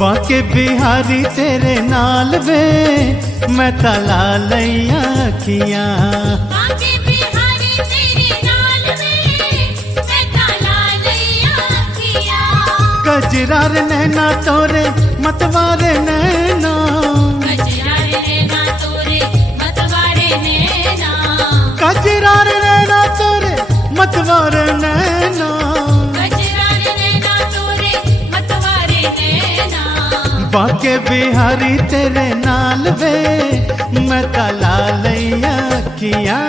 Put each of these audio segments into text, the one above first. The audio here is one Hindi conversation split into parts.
बाके बिहारी तेरे नाल वे मैं तला लैया अखियां। बाके बिहारी तेरे नाल वे मैं तला लैया अखियां। कजरार नैना तोरे मतवारे नैना, कजरार नैना तोरे मतवारे नैना। कजरार नैना तोरे मतवारे नैना। कजरार नैना तोरे मतवारे नैना। बाके बिहारी तेरे नाल वे मैं तला लैया अखियां।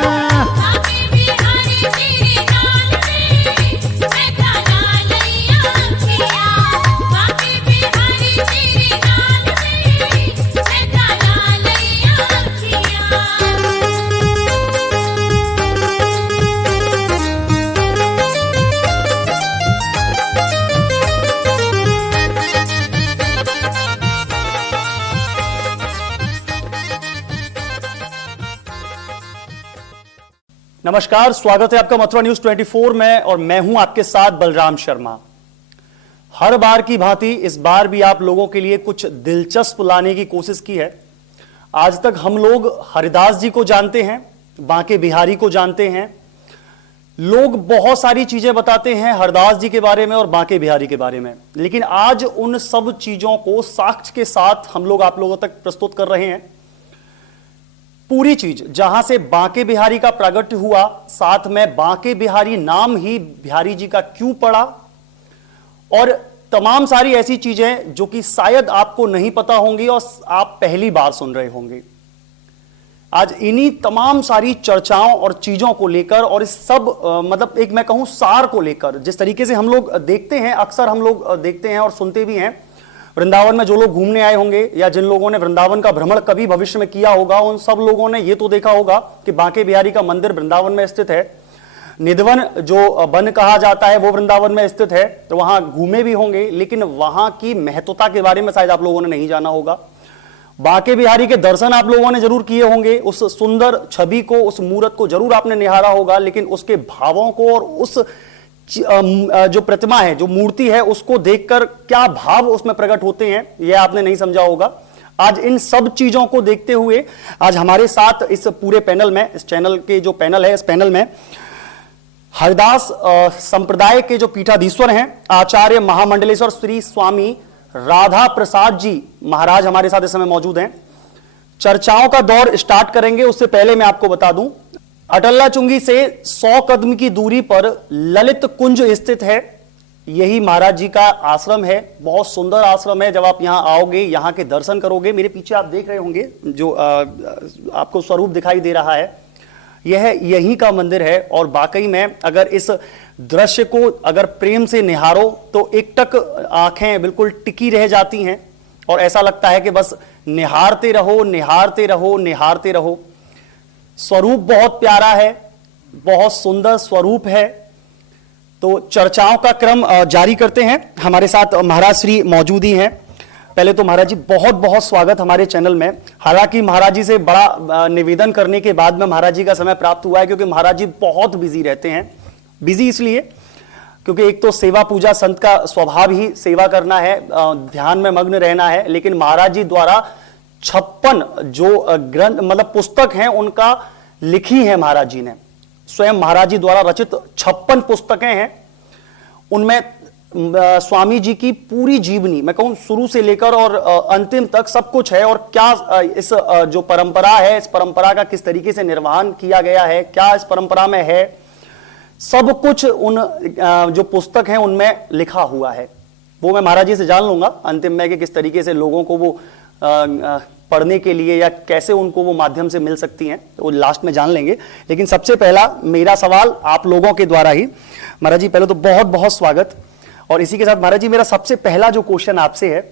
बाके बिहारी तेरे नाल वे मैं तला लैया अखियां। बाके बिहारी तेरे नाल वे मैं तला लैया अखियां। नमस्कार, स्वागत है आपका मथुरा न्यूज 24 में और मैं हूं आपके साथ बलराम शर्मा। हर बार की भांति इस बार भी आप लोगों के लिए कुछ दिलचस्प लाने की कोशिश की है। आज तक हम लोग हरिदास जी को जानते हैं, बांके बिहारी को जानते हैं। लोग बहुत सारी चीजें बताते हैं हरदास जी के बारे में और बांके बिहारी के बारे में, लेकिन आज उन सब चीजों को साक्ष्य के साथ हम लोग आप लोगों तक प्रस्तुत कर रहे हैं। पूरी चीज जहां से बांके बिहारी का प्रागट्य हुआ, साथ में बांके बिहारी नाम ही बिहारी जी का क्यों पड़ा, और तमाम सारी ऐसी चीजें जो कि शायद आपको नहीं पता होंगी और आप पहली बार सुन रहे होंगे। आज इन्हीं तमाम सारी चर्चाओं और चीजों को लेकर और इस सब मतलब एक मैं कहूं सार को लेकर, जिस तरीके से हम लोग देखते हैं, अक्सर हम लोग देखते हैं और सुनते भी हैं, वृंदावन में जो लोग घूमने आए होंगे या जिन लोगों ने वृंदावन का भ्रमण कभी भविष्य में किया होगा, उन सब लोगों ने ये तो देखा होगा कि बांके बिहारी का मंदिर वृंदावन में स्थित है। निधवन जो वन कहा जाता है वो वृंदावन में स्थित है, तो वहां घूमे भी होंगे, लेकिन वहां की महत्वता के बारे में शायद आप लोगों ने नहीं जाना होगा। बांके बिहारी के दर्शन आप लोगों ने जरूर किए होंगे, उस सुंदर छवि को, उस मूर्त को जरूर आपने निहारा होगा, लेकिन उसके भावों को और उस जो प्रतिमा है, जो मूर्ति है, उसको देखकर क्या भाव उसमें प्रकट होते हैं यह आपने नहीं समझा होगा। आज इन सब चीजों को देखते हुए आज हमारे साथ इस पूरे पैनल में, इस चैनल के जो पैनल है, इस पैनल में हरिदास संप्रदाय के जो पीठाधीश्वर हैं, आचार्य महामंडलेश्वर श्री स्वामी राधा प्रसाद जी महाराज हमारे साथ इस समय मौजूद हैं। चर्चाओं का दौर स्टार्ट करेंगे, उससे पहले मैं आपको बता दूं, अटल्ला चुंगी से 100 कदम की दूरी पर ललित कुंज स्थित है। यही महाराज जी का आश्रम है, बहुत सुंदर आश्रम है। जब आप यहां आओगे, यहां के दर्शन करोगे, मेरे पीछे आप देख रहे होंगे जो आपको स्वरूप दिखाई दे रहा है, यह यहीं का मंदिर है। और वाकई में अगर इस दृश्य को अगर प्रेम से निहारो तो एकटक आंखें बिल्कुल टिकी रह जाती हैं और ऐसा लगता है कि बस निहारते रहो, निहारते रहो, निहारते रहो। स्वरूप बहुत प्यारा है, बहुत सुंदर स्वरूप है। तो चर्चाओं का क्रम जारी करते हैं। हमारे साथ महाराज श्री मौजूद ही हैं। पहले तो महाराज जी बहुत बहुत स्वागत हमारे चैनल में। हालांकि महाराज जी से बड़ा निवेदन करने के बाद में महाराज जी का समय प्राप्त हुआ है, क्योंकि महाराज जी बहुत बिजी रहते हैं। बिजी इसलिए क्योंकि एक तो सेवा पूजा, संत का स्वभाव ही सेवा करना है, ध्यान में मग्न रहना है, लेकिन महाराज जी द्वारा 56 जो ग्रंथ मतलब पुस्तक हैं उनका लिखी है महाराज जी ने। स्वयं महाराज जी द्वारा रचित 56 पुस्तकें हैं। उनमें स्वामी जी की पूरी जीवनी, मैं कहूं शुरू से लेकर और अंतिम तक सब कुछ है। और क्या इस जो परंपरा है, इस परंपरा का किस तरीके से निर्वहन किया गया है, क्या इस परंपरा में है, सब कुछ उन जो पुस्तक हैं उनमें लिखा हुआ है। वो मैं महाराज जी से जान लूंगा अंतिम में कि किस तरीके से लोगों को वो पढ़ने के लिए या कैसे उनको वो माध्यम से मिल सकती हैं, वो लास्ट में जान लेंगे। लेकिन सबसे पहला मेरा सवाल आप लोगों के द्वारा ही। महाराज जी पहले तो बहुत बहुत स्वागत। और इसी के साथ महाराज जी मेरा सबसे पहला जो क्वेश्चन आपसे है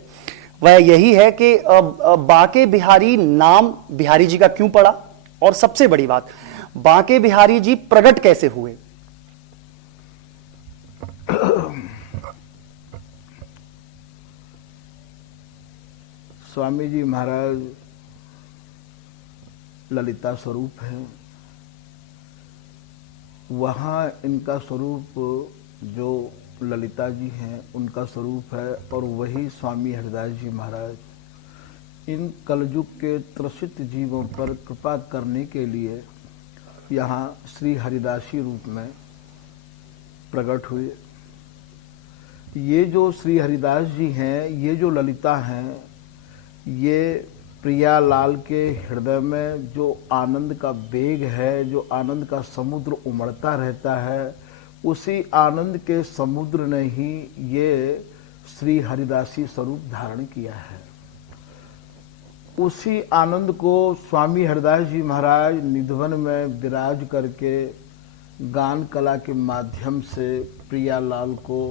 वह यही है कि बांके बिहारी नाम बिहारी जी का क्यों पड़ा, और सबसे बड़ी बात, बांके बिहारी जी प्रकट कैसे हुए? स्वामी जी महाराज ललिता स्वरूप है। वहाँ इनका स्वरूप जो ललिता जी हैं उनका स्वरूप है और वही स्वामी हरिदास जी महाराज इन कलयुग के त्रसित जीवों पर कृपा करने के लिए यहाँ श्री हरिदासी रूप में प्रकट हुए। ये जो श्री हरिदास जी हैं, ये जो ललिता हैं, ये प्रियालाल के हृदय में जो आनंद का वेग है, जो आनंद का समुद्र उमड़ता रहता है, उसी आनंद के समुद्र ने ही ये श्री हरिदासी स्वरूप धारण किया है। उसी आनंद को स्वामी हरिदास जी महाराज निधवन में विराज करके गान कला के माध्यम से प्रियालाल को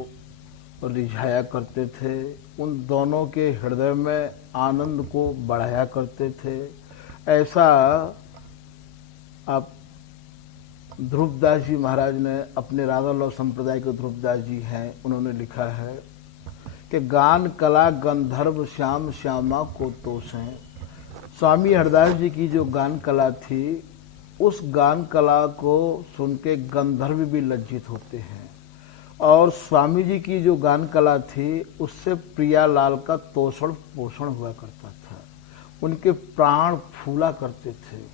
रिझाया करते थे, उन दोनों के हृदय में आनंद को बढ़ाया करते थे। ऐसा आप ध्रुवदास जी महाराज ने अपने राधा लव संप्रदाय के ध्रुवदास जी हैं, उन्होंने लिखा है कि गान कला गंधर्व श्याम श्यामा को तोसें। स्वामी हरिदास जी की जो गान कला थी, उस गान कला को सुन के गंधर्व भी लज्जित होते हैं, और स्वामी जी की जो गान कला थी उससे प्रियालाल का तोषण पोषण हुआ करता था, उनके प्राण फूला करते थे।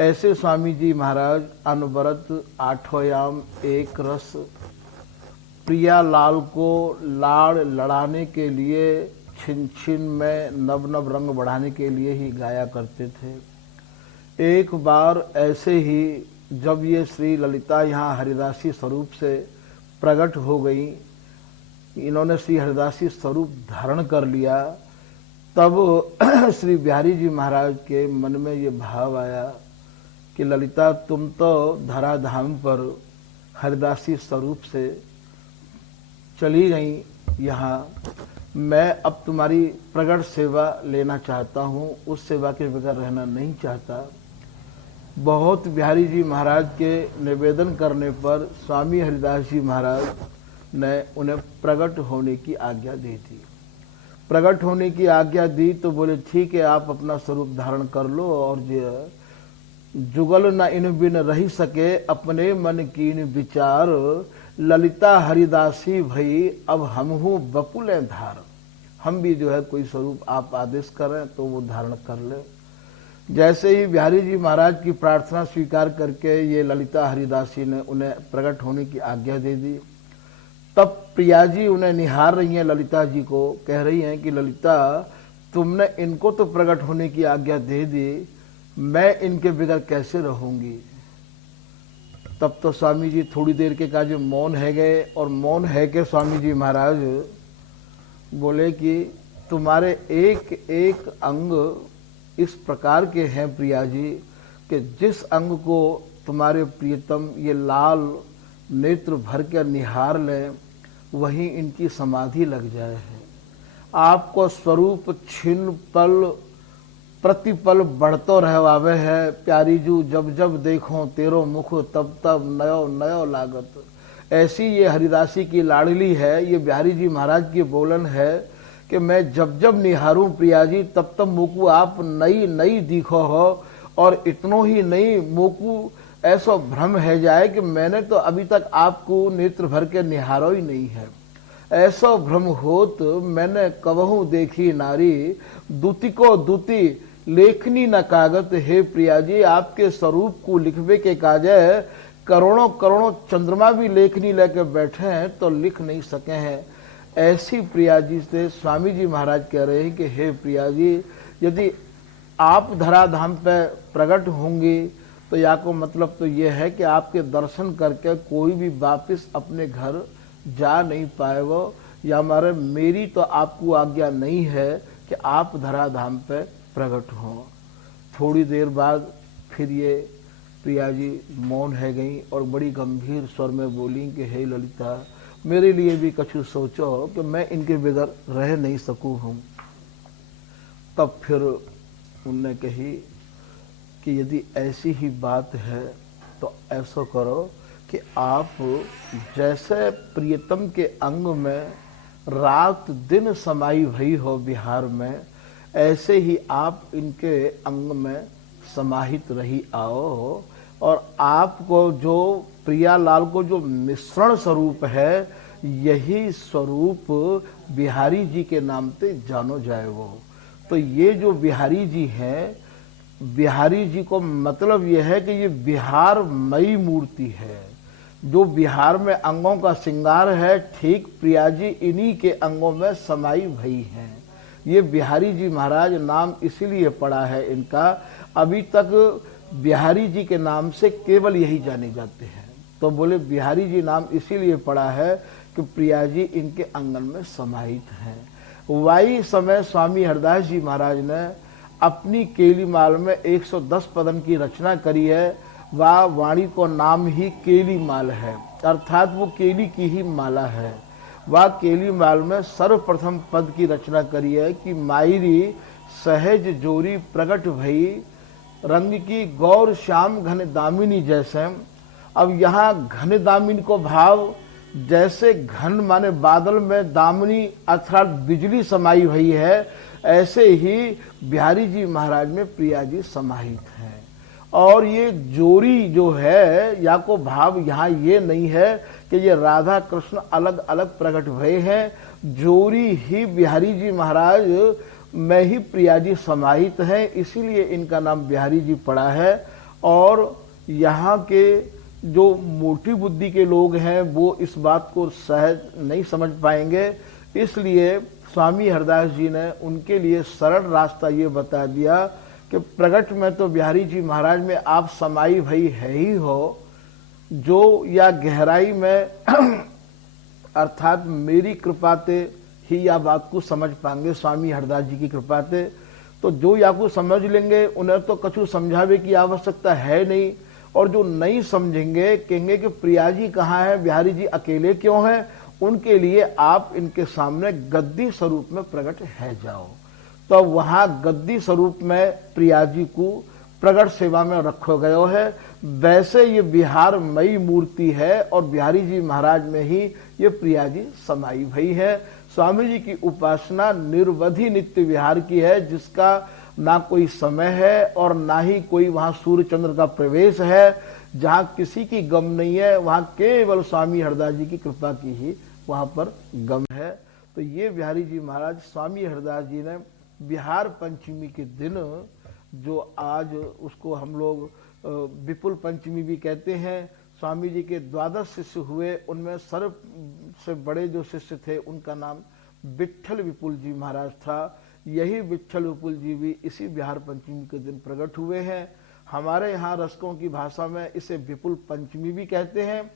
ऐसे स्वामी जी महाराज अनवरत आठोयाम एक रस प्रियालाल को लाड़ लड़ाने के लिए, छिन छिन में नव नव रंग बढ़ाने के लिए ही गाया करते थे। एक बार ऐसे ही जब ये श्री ललिता यहाँ हरिदासी स्वरूप से प्रकट हो गई, इन्होंने श्री हरिदासी स्वरूप धारण कर लिया, तब श्री बिहारी जी महाराज के मन में ये भाव आया कि ललिता तुम तो धराधाम पर हरिदासी स्वरूप से चली गई, यहाँ मैं अब तुम्हारी प्रकट सेवा लेना चाहता हूँ, उस सेवा के बगैर रहना नहीं चाहता। बहुत बिहारी जी महाराज के निवेदन करने पर स्वामी हरिदास जी महाराज ने उन्हें प्रकट होने की आज्ञा दे दी। प्रकट होने की आज्ञा दी तो बोले ठीक है, आप अपना स्वरूप धारण कर लो, और जुगल न इन बिन रही सके अपने मन कीन विचार, ललिता हरिदासी भई अब हम हूँ बकुले धार। हम भी जो है कोई स्वरूप आप आदेश करें तो वो धारण कर ले। जैसे ही बिहारी जी महाराज की प्रार्थना स्वीकार करके ये ललिता हरिदासी ने उन्हें प्रकट होने की आज्ञा दे दी, तब प्रिया जी उन्हें निहार रही हैं, ललिता जी को कह रही हैं कि ललिता तुमने इनको तो प्रकट होने की आज्ञा दे दी, मैं इनके बगैर कैसे रहूंगी। तब तो स्वामी जी थोड़ी देर के काज मौन है गए, और मौन है के स्वामी जी महाराज बोले कि तुम्हारे एक एक अंग इस प्रकार के हैं प्रिया जी कि जिस अंग को तुम्हारे प्रियतम ये लाल नेत्र भर कर निहार लें, वहीं इनकी समाधि लग जाए है। आपको स्वरूप छिन पल प्रतिपल बढ़तो रहवावे है, प्यारी जू जब जब देखो तेरो मुख तब तब नयो नयो लागत। ऐसी ये हरिदासी की लाडली है, ये बिहारी जी महाराज की बोलन है कि मैं जब जब निहारूं प्रिया जी तब तब मोकू आप नई नई दिखो हो, और इतनो ही नहीं मोकू ऐसा भ्रम है जाए कि मैंने तो अभी तक आपको नेत्र भर के निहारो ही नहीं है। ऐसा भ्रम होत मैंने कबहू देखी नारी, दूती को दूती लेखनी न कागत। हे प्रिया जी आपके स्वरूप को लिखवे के काजे करोड़ों करोड़ों चंद्रमा भी लेखनी लेकर बैठे हैं तो लिख नहीं सके हैं। ऐसी प्रिया जी से स्वामी जी महाराज कह रहे हैं कि हे प्रिया जी यदि आप धराधाम पे प्रकट होंगी तो या को मतलब तो ये है कि आपके दर्शन करके कोई भी वापस अपने घर जा नहीं पाएगा, या हमारे मेरी तो आपको आज्ञा नहीं है कि आप धराधाम पे प्रकट हों। थोड़ी देर बाद फिर ये प्रिया जी मौन है गई और बड़ी गंभीर स्वर में बोली कि हे ललिता मेरे लिए भी कछु सोचो कि मैं इनके बगैर रह नहीं सकूं हूँ। तब फिर उनने कही कि यदि ऐसी ही बात है तो ऐसा करो कि आप जैसे प्रियतम के अंग में रात दिन समाई भई हो बिहार में, ऐसे ही आप इनके अंग में समाहित रही आओ, और आपको जो प्रियालाल को जो मिश्रण स्वरूप है, यही स्वरूप बिहारी जी के नाम से जानो जाए वो। तो ये जो बिहारी जी हैं, बिहारी जी को मतलब यह है कि ये बिहारमयी मूर्ति है। जो बिहार में अंगों का श्रृंगार है, ठीक प्रिया जी इन्हीं के अंगों में समाई भई हैं। ये बिहारी जी महाराज नाम इसीलिए पड़ा है इनका। अभी तक बिहारी जी के नाम से केवल यही जाने जाते हैं। तो बोले बिहारी जी नाम इसीलिए पड़ा है कि प्रिया जी इनके आंगन में समाहित हैं। वही समय स्वामी हरदास जी महाराज ने अपनी केलीमाल में 110 पदन की रचना करी है। वह वाणी को नाम ही केलीमाल है, अर्थात वो केली की ही माला है। वह केलीमाल में सर्वप्रथम पद की रचना करी है कि मायरी सहज जोरी प्रकट भई, रंग की गौर श्याम घन दामिनी जैसे। अब यहाँ घन दामिनी को भाव, जैसे घन माने बादल में दामिनी अर्थात बिजली समाई हुई है, ऐसे ही बिहारी जी महाराज में प्रिया जी समाहित हैं। और ये जोरी जो है, या को भाव यहाँ ये नहीं है कि ये राधा कृष्ण अलग अलग प्रकट हुए हैं। जोरी ही बिहारी जी महाराज में ही प्रिया जी समाहित हैं, इसीलिए इनका नाम बिहारी जी पड़ा है। और यहाँ के जो मोटी बुद्धि के लोग हैं वो इस बात को सहज नहीं समझ पाएंगे, इसलिए स्वामी हरदास जी ने उनके लिए सरल रास्ता ये बता दिया कि प्रगट में तो बिहारी जी महाराज में आप समाई भई है ही हो, जो या गहराई में अर्थात मेरी कृपाते ही या बात को समझ पाएंगे, स्वामी हरदास जी की कृपाते। तो जो या को समझ लेंगे उन्हें तो कछु समझावे की आवश्यकता है नहीं, और जो नहीं समझेंगे कहेंगे कि प्रिया जी कहाँ है, बिहारी जी अकेले क्यों हैं, उनके लिए आप इनके सामने गद्दी स्वरूप में प्रकट है जाओ। तो वहां गद्दी स्वरूप में प्रिया जी को प्रगट सेवा में रखो गयो है। वैसे ये बिहारमयी मूर्ति है और बिहारी जी महाराज में ही ये प्रिया जी समाई भई है। स्वामी जी की उपासना निर्वधि नित्य विहार की है, जिसका ना कोई समय है और ना ही कोई वहां सूर्य चंद्र का प्रवेश है। जहां किसी की गम नहीं है, वहां केवल स्वामी हरदास जी की कृपा की ही वहां पर गम है। तो ये बिहारी जी महाराज स्वामी हरदास जी ने बिहार पंचमी के दिन, जो आज उसको हम लोग विपुल पंचमी भी कहते हैं, स्वामी जी के 12 शिष्य हुए, उनमें सर्व से बड़े जो शिष्य थे उनका नाम विट्ठल विपुल जी महाराज था। यही विट्ठल विपुल जी भी इसी बिहार पंचमी के दिन प्रकट हुए हैं। हमारे यहाँ रसिकों की भाषा में इसे विपुल पंचमी भी कहते हैं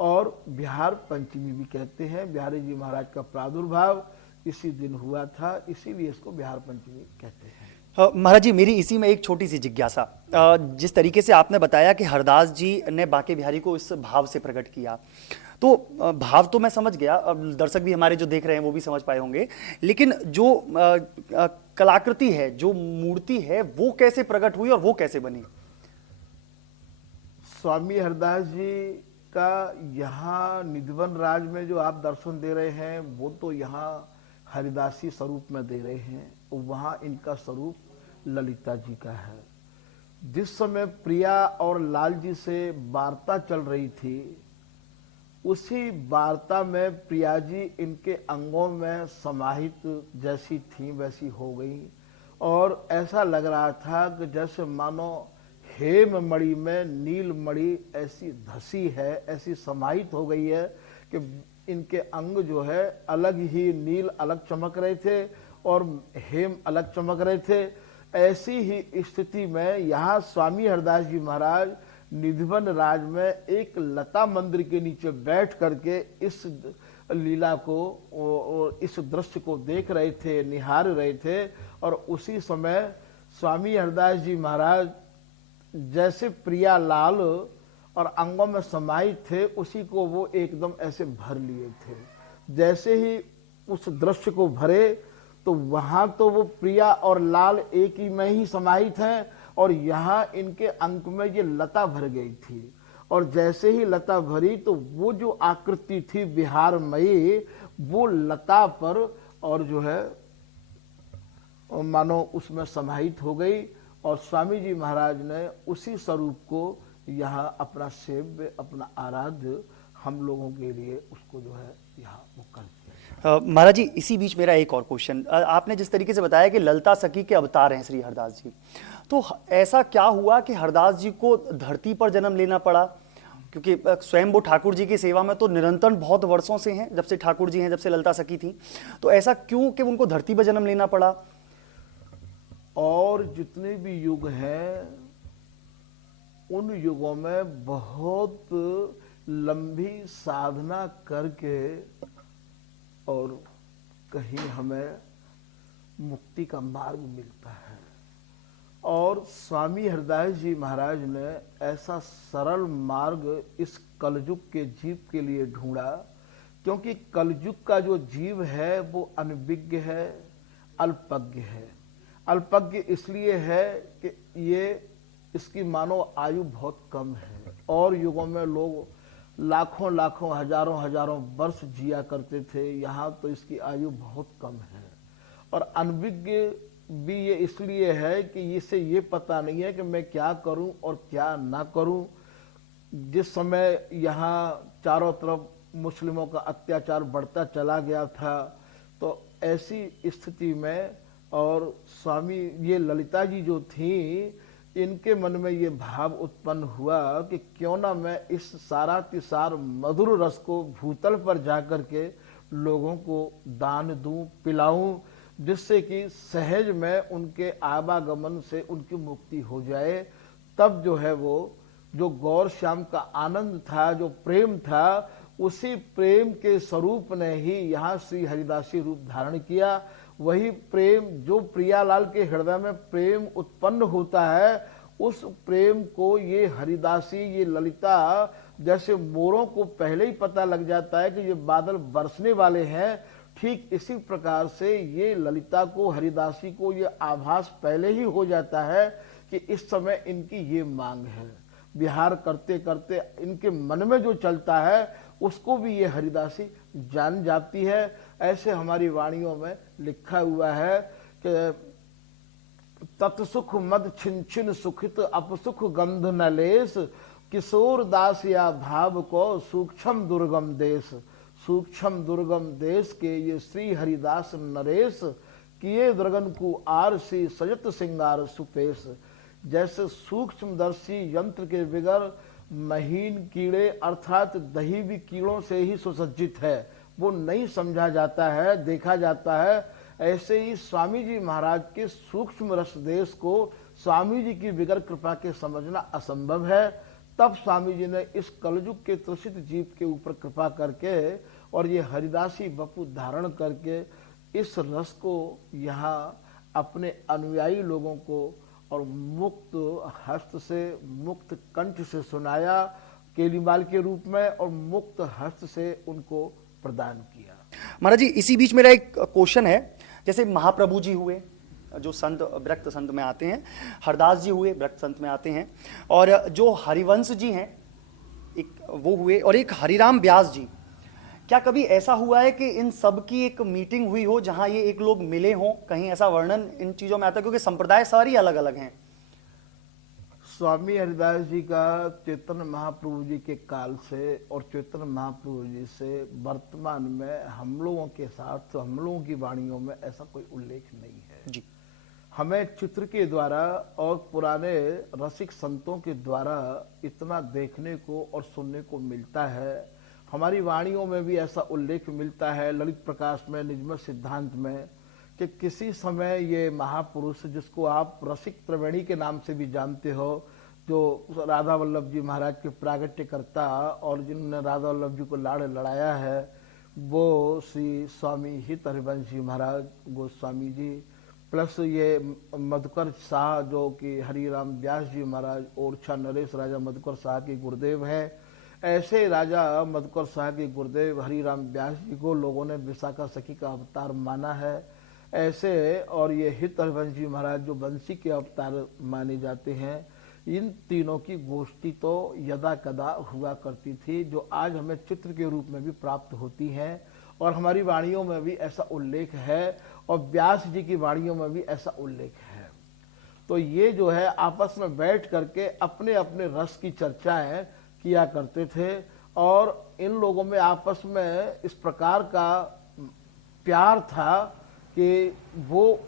और बिहार पंचमी भी कहते हैं। बिहारी जी महाराज का प्रादुर्भाव इसी दिन हुआ था, इसीलिए इसको बिहार पंचमी कहते हैं। महाराज जी, मेरी इसी में एक छोटी सी जिज्ञासा, जिस तरीके से आपने बताया कि हरदास जी ने बांके बिहारी को इस भाव से प्रकट किया, तो भाव तो मैं समझ गया, अब दर्शक भी हमारे जो देख रहे हैं वो भी समझ पाए होंगे, लेकिन जो कलाकृति है, जो मूर्ति है, वो कैसे प्रकट हुई और वो कैसे बनी? स्वामी हरदास जी का यहाँ निधिवन राज में जो आप दर्शन दे रहे हैं वो तो यहाँ हरिदासी स्वरूप में दे रहे हैं, वहाँ इनका स्वरूप ललिता जी का है। जिस समय प्रिया और लाल जी से वार्ता चल रही थी, उसी वार्ता में प्रिया जी इनके अंगों में समाहित जैसी थी वैसी हो गई, और ऐसा लग रहा था कि जैसे मानो हेम मणि में नील मणि ऐसी धसी है, ऐसी समाहित हो गई है कि इनके अंग जो है अलग ही नील अलग चमक रहे थे और हेम अलग चमक रहे थे। ऐसी ही स्थिति में यहाँ स्वामी हरदास जी महाराज निधिवन राज में एक लता मंदिर के नीचे बैठ करके इस लीला को और इस दृश्य को देख रहे थे, निहार रहे थे। और उसी समय स्वामी हरदास जी महाराज जैसे प्रिया लाल और अंगों में समाहित थे, उसी को वो एकदम ऐसे भर लिए थे। जैसे ही उस दृश्य को भरे तो वहां तो वो प्रिया और लाल एक ही में ही समाहित हैं, और यहाँ इनके अंक में ये लता भर गई थी। और जैसे ही लता भरी तो वो जो आकृति थी बिहारमयी, वो लता पर और जो है मानो उसमें समाहित हो गई। और स्वामी जी महाराज ने उसी स्वरूप को यहाँ अपना सेव्य, अपना आराध्य हम लोगों के लिए उसको जो है यहाँ वो कर दिया। महाराज जी, इसी बीच मेरा एक और क्वेश्चन। आपने जिस तरीके से बताया कि ललिता सखी के अवतार हैं श्री हरदास जी, तो ऐसा क्या हुआ कि हरदास जी को धरती पर जन्म लेना पड़ा? क्योंकि स्वयं वो ठाकुर जी की सेवा में तो निरंतर बहुत वर्षों से हैं, जब से ठाकुर जी हैं, जब से ललिता सखी थी, तो ऐसा क्यों कि उनको धरती पर जन्म लेना पड़ा? और जितने भी युग हैं उन युगों में बहुत लंबी साधना करके और कहीं हमें मुक्ति का मार्ग मिलता है। और स्वामी हरदास जी महाराज ने ऐसा सरल मार्ग इस कलयुग के जीव के लिए ढूंढा, क्योंकि कलयुग का जो जीव है वो अनभिज्ञ है, अल्पज्ञ है। अल्पज्ञ इसलिए है कि ये इसकी मानव आयु बहुत कम है, और युगों में लोग लाखों लाखों हजारों हजारों वर्ष जिया करते थे, यहाँ तो इसकी आयु बहुत कम है। और अनभिज्ञ भी ये इसलिए है कि इसे ये पता नहीं है कि मैं क्या करूं और क्या ना करूं। जिस समय यहाँ चारों तरफ मुस्लिमों का अत्याचार बढ़ता चला गया था, तो ऐसी स्थिति में और स्वामी ये ललिता जी जो थी, इनके मन में ये भाव उत्पन्न हुआ कि क्यों ना मैं इस सारा तिसार मधुर रस को भूतल पर जाकर के लोगों को दान दूं, पिलाऊं, जिससे कि सहज में उनके आवागमन से उनकी मुक्ति हो जाए। तब जो है वो जो गौर श्याम का आनंद था, जो प्रेम था, उसी प्रेम के स्वरूप ने ही यहाँ श्री हरिदासी रूप धारण किया। वही प्रेम जो प्रियालाल के हृदय में प्रेम उत्पन्न होता है, उस प्रेम को ये हरिदासी, ये ललिता, जैसे मोरों को पहले ही पता लग जाता है कि ये बादल बरसने वाले हैं, ठीक इसी प्रकार से ये ललिता को, हरिदासी को ये आभास पहले ही हो जाता है कि इस समय इनकी ये मांग है। विहार करते करते इनके मन में जो चलता है उसको भी ये हरिदासी जान जाती है। ऐसे हमारी वाणियों में लिखा हुआ है कि तत्सुख मद छिन छिन सुखित अपसुख गंध न लेस, किशोर दास या भाव को सूक्ष्म दुर्गम देश। सूक्ष्म दुर्गम देश के ये श्री हरिदास नरेश, किए द्रगन को आरसी सजत सिंगार सुपेश। जैसे सूक्ष्मदर्शी यंत्र के बिगर महीन कीड़े अर्थात दही भी कीड़ों से ही सुसज्जित है, वो नहीं समझा जाता है, देखा जाता है। ऐसे ही स्वामी जी महाराज के सूक्ष्म रस देश को स्वामी जी की बिगर कृपा के समझना असंभव है। तब स्वामी जी ने इस कलयुग के त्रुषित जीव के ऊपर कृपा करके और ये हरिदासी बपू धारण करके इस रस को यहाँ अपने अनुयायी लोगों को और मुक्त हस्त से, मुक्त कंठ से सुनाया केलीमाल के रूप में, और मुक्त हस्त से उनको प्रदान किया। महाराज जी, इसी बीच मेरा एक क्वेश्चन है। जैसे महाप्रभु जी हुए जो संत, विरक्त संत में आते हैं, हरदास जी हुए विरक्त संत में आते हैं, और जो हरिवंश जी हैं एक वो हुए, और एक हरिराम व्यास जी। क्या कभी ऐसा हुआ है कि इन सब की एक मीटिंग हुई हो जहां ये एक लोग मिले हों? कहीं ऐसा वर्णन इन चीजों में आता है? क्योंकि संप्रदाय सारी अलग अलग हैं। स्वामी हरिदास जी का चैतन्य महाप्रभु जी के काल से और चैतन्य महाप्रभु जी से वर्तमान में हम लोगों के साथ, हम लोगों की वाणियों में ऐसा कोई उल्लेख नहीं है जी। हमें चित्र के द्वारा और पुराने रसिक संतों के द्वारा इतना देखने को और सुनने को मिलता है। हमारी वाणियों में भी ऐसा उल्लेख मिलता है, ललित प्रकाश में, निजमत सिद्धांत में, कि किसी समय ये महापुरुष, जिसको आप रसिक त्रिवेणी के नाम से भी जानते हो, जो राधा वल्लभ जी महाराज के प्रागट्यकर्ता और जिन्होंने राधा वल्लभ जी को लाड़ लड़ाया है, वो श्री स्वामी हित हरिवंश जी महाराज गोस्वामी जी, प्लस ये मधुकर शाह जो कि हरिराम व्यास जी महाराज, ओरछा नरेश राजा मधुकर शाह के गुरुदेव हैं। ऐसे राजा मधुकर शाह के गुरुदेव हरिराम व्यास जी को लोगों ने विशाखा सखी का अवतार माना है। ऐसे और ये हित हरिवंश जी महाराज जो बंसी के अवतार माने जाते हैं, इन तीनों की गोष्ठी तो यदा कदा हुआ करती थी, जो आज हमें चित्र के रूप में भी प्राप्त होती हैं, और हमारी वाणियों में भी ऐसा उल्लेख है, और व्यास जी की वाणियों में भी ऐसा उल्लेख है। तो ये जो है आपस में बैठ करके अपने अपने रस की चर्चाएं किया करते थे, और इन लोगों में आपस में इस प्रकार का प्यार था कि वो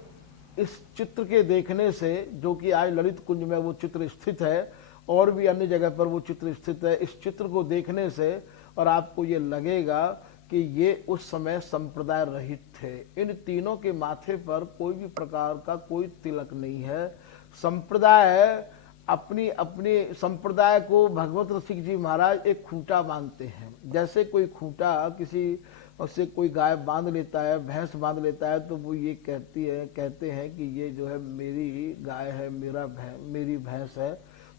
इस चित्र के देखने से, जो कि आज ललित कुंज में वो चित्र स्थित है और भी अन्य जगह पर वो चित्र स्थित है, इस चित्र को देखने से और आपको ये लगेगा कि ये उस समय संप्रदाय रहित थे। इन तीनों के माथे पर कोई भी प्रकार का कोई तिलक नहीं है। संप्रदाय अपनी अपनी संप्रदाय को भगवत रसिक जी महाराज एक खूंटा मानते हैं। जैसे कोई खूंटा किसी उससे कोई गाय बांध लेता है, भैंस बांध लेता है, तो वो ये कहते हैं कि ये जो है मेरी गाय है, मेरी भैंस है।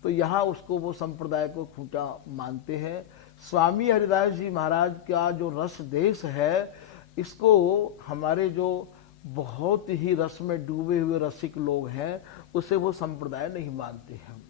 तो यहाँ उसको वो संप्रदाय को खूंटा मानते हैं। स्वामी हरिदास जी महाराज का जो रस देश है, इसको हमारे जो बहुत ही रस में डूबे हुए रसिक लोग हैं, उसे वो संप्रदाय नहीं मानते हैं।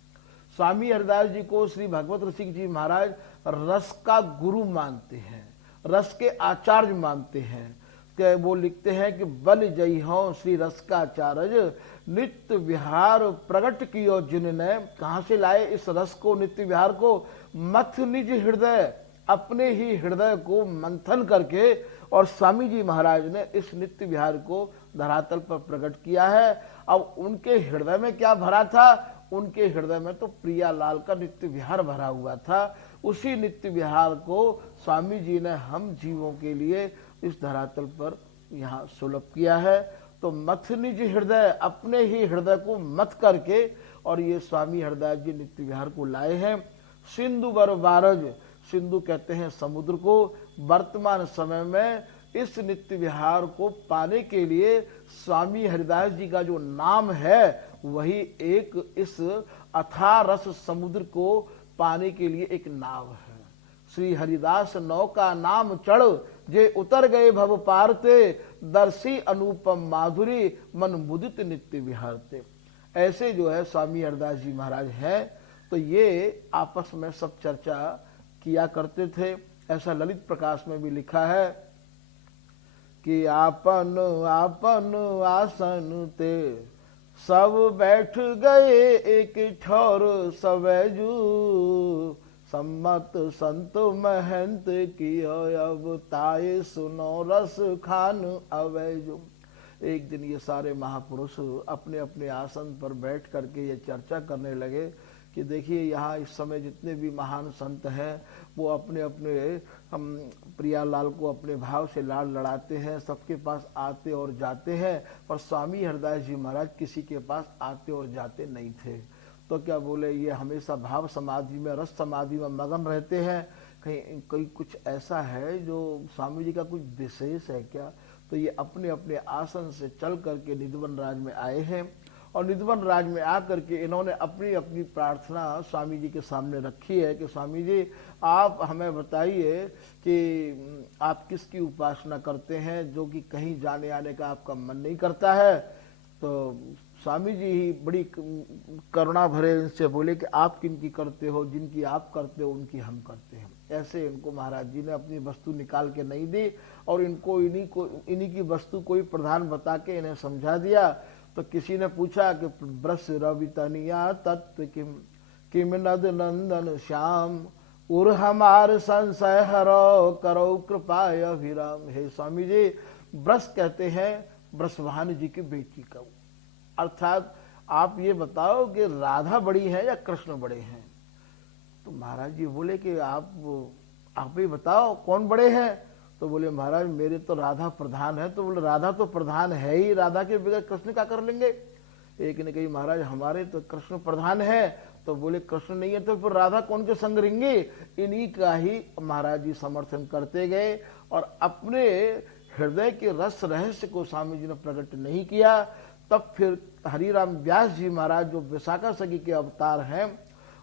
स्वामी हरिदास जी को श्री भगवत रसिक जी महाराज रस का गुरु मानते हैं, रस के आचार्य मानते हैं। कि वो लिखते हैं कि बल जई हो श्री रस का आचार्य, नित्य विहार प्रकट कियो जिनने। कहाँ से लाए इस रस को, नित्य विहार को? मथ निज हृदय, अपने ही हृदय को मंथन करके, और स्वामी जी महाराज ने इस नित्य विहार को धरातल पर प्रकट किया है। अब उनके हृदय में क्या भरा था? उनके हृदय में तो प्रियालाल का नित्य विहार भरा हुआ था। उसी नित्य विहार को स्वामी जी ने हम जीवों के लिए इस धरातल पर यहाँ सुलभ किया है। तो मथ निज हृदय, अपने ही हृदय को मथ करके, और ये स्वामी हरदास जी नित्य विहार को लाए हैं। सिंधु बर बारज, सिंधु कहते हैं समुद्र को। वर्तमान समय में इस नित्य विहार को पाने के लिए स्वामी हरिदास जी का जो नाम है, वही एक इस अथाह रस समुद्र को पाने के लिए एक नाव है। श्री हरिदास नौका नाम चढ़, जे उतर गए भव पारते, दर्शी अनुपम माधुरी मन मुदित नित्य विहारते। ऐसे जो है स्वामी हरदास जी महाराज हैं। तो ये आपस में सब चर्चा किया करते थे। ऐसा ललित प्रकाश में भी लिखा है कि आपन आपन आसन ते सब बैठ गए एक ठौर सवैजू, सम्मत संत महंत की अब ताये सुनो रस खान अवैजू। एक दिन ये सारे महापुरुष अपने अपने आसन पर बैठ करके ये चर्चा करने लगे कि देखिए यहाँ इस समय जितने भी महान संत हैं, वो अपने अपने हम प्रियालाल को अपने भाव से लाड लड़ाते हैं, सबके पास आते और जाते हैं, पर स्वामी हरदास जी महाराज किसी के पास आते और जाते नहीं थे। तो क्या बोले, ये हमेशा भाव समाधि में, रस समाधि में मगन रहते हैं। कहीं कहीं कुछ ऐसा है जो स्वामी जी का कुछ विशेष है क्या? तो ये अपने अपने आसन से चल करके निधवन राज में आए हैं, और निधवन राज में आकर के इन्होंने अपनी अपनी प्रार्थना स्वामी जी के सामने रखी है कि स्वामी जी आप हमें बताइए कि आप किसकी उपासना करते हैं, जो कि कहीं जाने आने का आपका मन नहीं करता है। तो स्वामी जी ही बड़ी करुणा भरे इनसे बोले कि आप किनकी करते हो, जिनकी आप करते हो उनकी हम करते हैं। ऐसे इनको महाराज जी ने अपनी वस्तु निकाल के नहीं दी, और इनको इन्हीं की वस्तु कोई प्रधान बता के इन्हें समझा दिया। तो किसी ने पूछा कि ब्रस रवि तनिया तत्व किम नद नंदन श्याम, उर हमार संशय हरो करो कृपाय अभिराम। हे स्वामी जी, ब्रस कहते हैं ब्रसवाहन जी की बेटी का, अर्थात आप ये बताओ कि राधा बड़ी है या कृष्ण बड़े हैं? तो महाराज जी बोले कि आप ही बताओ कौन बड़े हैं? तो बोले महाराज मेरे तो राधा प्रधान है। तो बोले राधा तो प्रधान है ही, राधा के बगैर कृष्ण क्या कर लेंगे? एक ने कही महाराज हमारे तो कृष्ण प्रधान है। तो बोले कृष्ण नहीं है तो फिर राधा कौन के संग रहेंगे? इन्हीं का ही महाराज जी समर्थन करते गए, और अपने हृदय के रस रहस्य को स्वामी जी ने प्रकट नहीं किया। तब फिर हरिराम व्यास जी महाराज जो विशाखा सखी के अवतार हैं,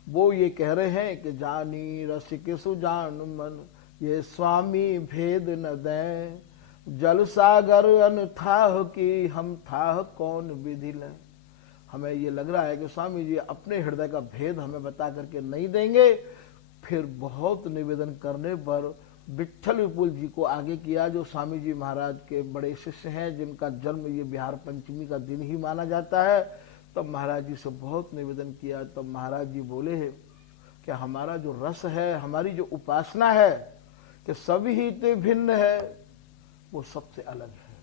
वो ये कह रहे हैं कि जानी रसिक सुजान मन, ये स्वामी भेद न दें, जल सागर अनथाह की हम थाह कौन विधि लें। हमें ये लग रहा है कि स्वामी जी अपने हृदय का भेद हमें बता करके नहीं देंगे। फिर बहुत निवेदन करने पर विट्ठल विपुल जी को आगे किया, जो स्वामी जी महाराज के बड़े शिष्य हैं, जिनका जन्म ये बिहार पंचमी का दिन ही माना जाता है। तब महाराज जी से बहुत निवेदन किया। तब महाराज जी बोले हैं कि हमारा जो रस है, हमारी जो उपासना है कि सभी ही ते भिन्न है, वो सबसे अलग है।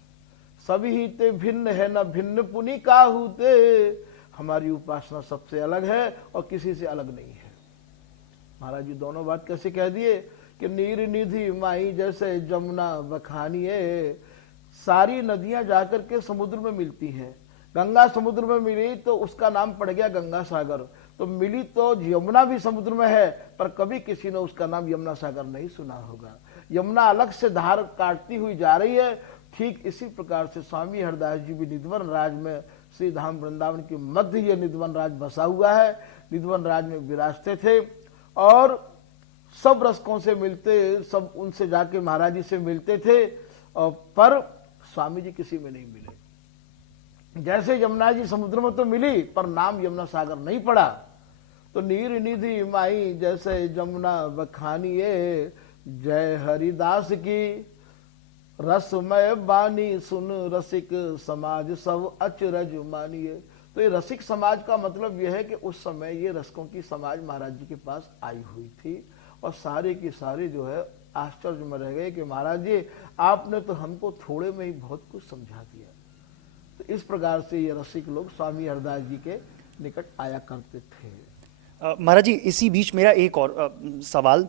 सभी ही ते भिन्न है, न भिन्न पुनि काहुते। हमारी उपासना सबसे अलग है और किसी से अलग नहीं है। महाराज जी दोनों बात कैसे कह दिए कि नीर निधि माई जैसे जमुना बखानिए। सारी नदियां जाकर के समुद्र में मिलती हैं। गंगा समुद्र में मिली तो उसका नाम पड़ गया गंगा सागर। तो मिली तो यमुना भी समुद्र में है, पर कभी किसी ने उसका नाम यमुना सागर नहीं सुना होगा। यमुना अलग से धार काटती हुई जा रही है। ठीक इसी प्रकार से स्वामी हरदास जी भी निधवन राज में, श्री धाम वृंदावन के मध्य ये निधवन राज बसा हुआ है। निधवन राज में विराजते थे और सब रसकों से मिलते, सब उनसे जाके महाराज जी से मिलते थे, पर स्वामी जी किसी में नहीं मिले। जैसे यमुना जी समुद्र में तो मिली, पर नाम यमुना सागर नहीं पड़ा। तो नीर निधि माई जैसे जमुना बखानिए, जय हरिदास की रसमय बानी सुन रसिक समाज सब अचरज मानिए। तो ये रसिक समाज का मतलब यह है कि उस समय ये रसिकों की समाज महाराज जी के पास आई हुई थी और सारे के सारे जो है आश्चर्य में रह गए कि महाराज जी आपने तो हमको थोड़े में ही बहुत कुछ समझा दिया। तो इस प्रकार से ये रसिक लोग स्वामी हरदास जी के निकट आया करते थे। महाराज जी इसी बीच मेरा एक और सवाल,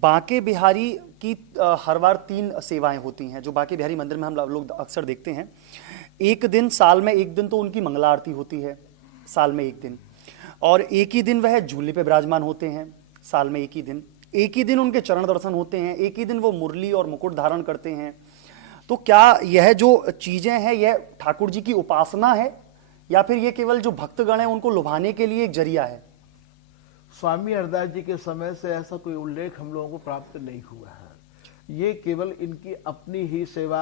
बांके बिहारी की हर बार 3 सेवाएं होती हैं जो बांके बिहारी मंदिर में हम लोग अक्सर देखते हैं। एक दिन, साल में एक दिन तो उनकी मंगला आरती होती है, साल में एक दिन, और एक ही दिन वह झूले पे विराजमान होते हैं, साल में एक ही दिन उनके चरण दर्शन होते हैं, एक ही दिन वो मुरली और मुकुट धारण करते हैं। तो क्या यह जो चीजें हैं यह ठाकुर जी की उपासना है या फिर ये केवल जो भक्तगण हैं उनको लुभाने के लिए एक जरिया है? स्वामी हरदास जी के समय से ऐसा कोई उल्लेख हम लोगों को प्राप्त नहीं हुआ है। ये केवल इनकी अपनी ही सेवा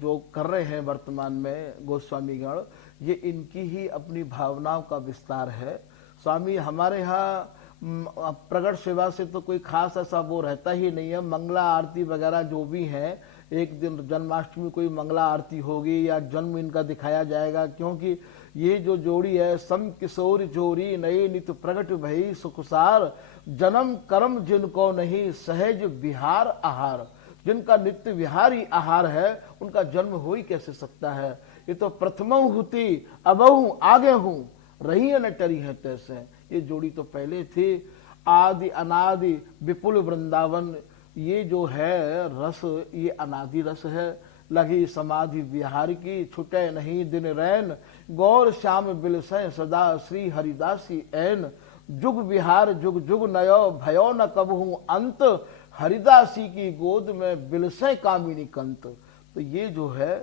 जो कर रहे हैं वर्तमान में गोस्वामीगण, ये इनकी ही अपनी भावनाओं का विस्तार है। स्वामी हमारे यहाँ प्रगट सेवा से तो कोई खास ऐसा वो रहता ही नहीं है। मंगला आरती वगैरह जो भी है, एक दिन जन्माष्टमी कोई मंगला आरती होगी या जन्म इनका दिखाया जाएगा, क्योंकि ये जो जोड़ी है सम किशोर जोरी नए नित प्रगट भई सुखसार, जन्म कर्म जिनको नहीं सहज विहार आहार। जिनका नित्य विहारी आहार है उनका जन्म हो ही कैसे सकता है। ये तो प्रथमऊ हुती अबहू आगे हूं, रही न टरी है तैसे। ये जोड़ी तो पहले थी। आदि अनादि विपुल वृंदावन, ये जो है रस ये अनादि रस है। लगी समाधि विहार की छुटे नहीं दिन रैन, गौर श्याम बिलसै सदा श्री हरिदासी ऐन। जुग विहार जुग जुग नयो भयो न कबहू अंत, हरिदासी की गोद में बिलसै कामिनी कंत। तो ये जो है,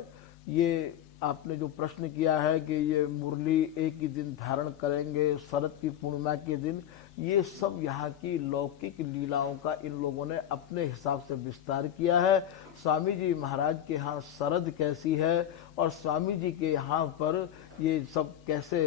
ये आपने जो प्रश्न किया है कि ये मुरली एक ही दिन धारण करेंगे शरद की पूर्णिमा के दिन, ये सब यहाँ की लौकिक लीलाओं का इन लोगों ने अपने हिसाब से विस्तार किया है। स्वामी जी महाराज के यहाँ शरद कैसी है और स्वामी जी के यहाँ पर ये सब कैसे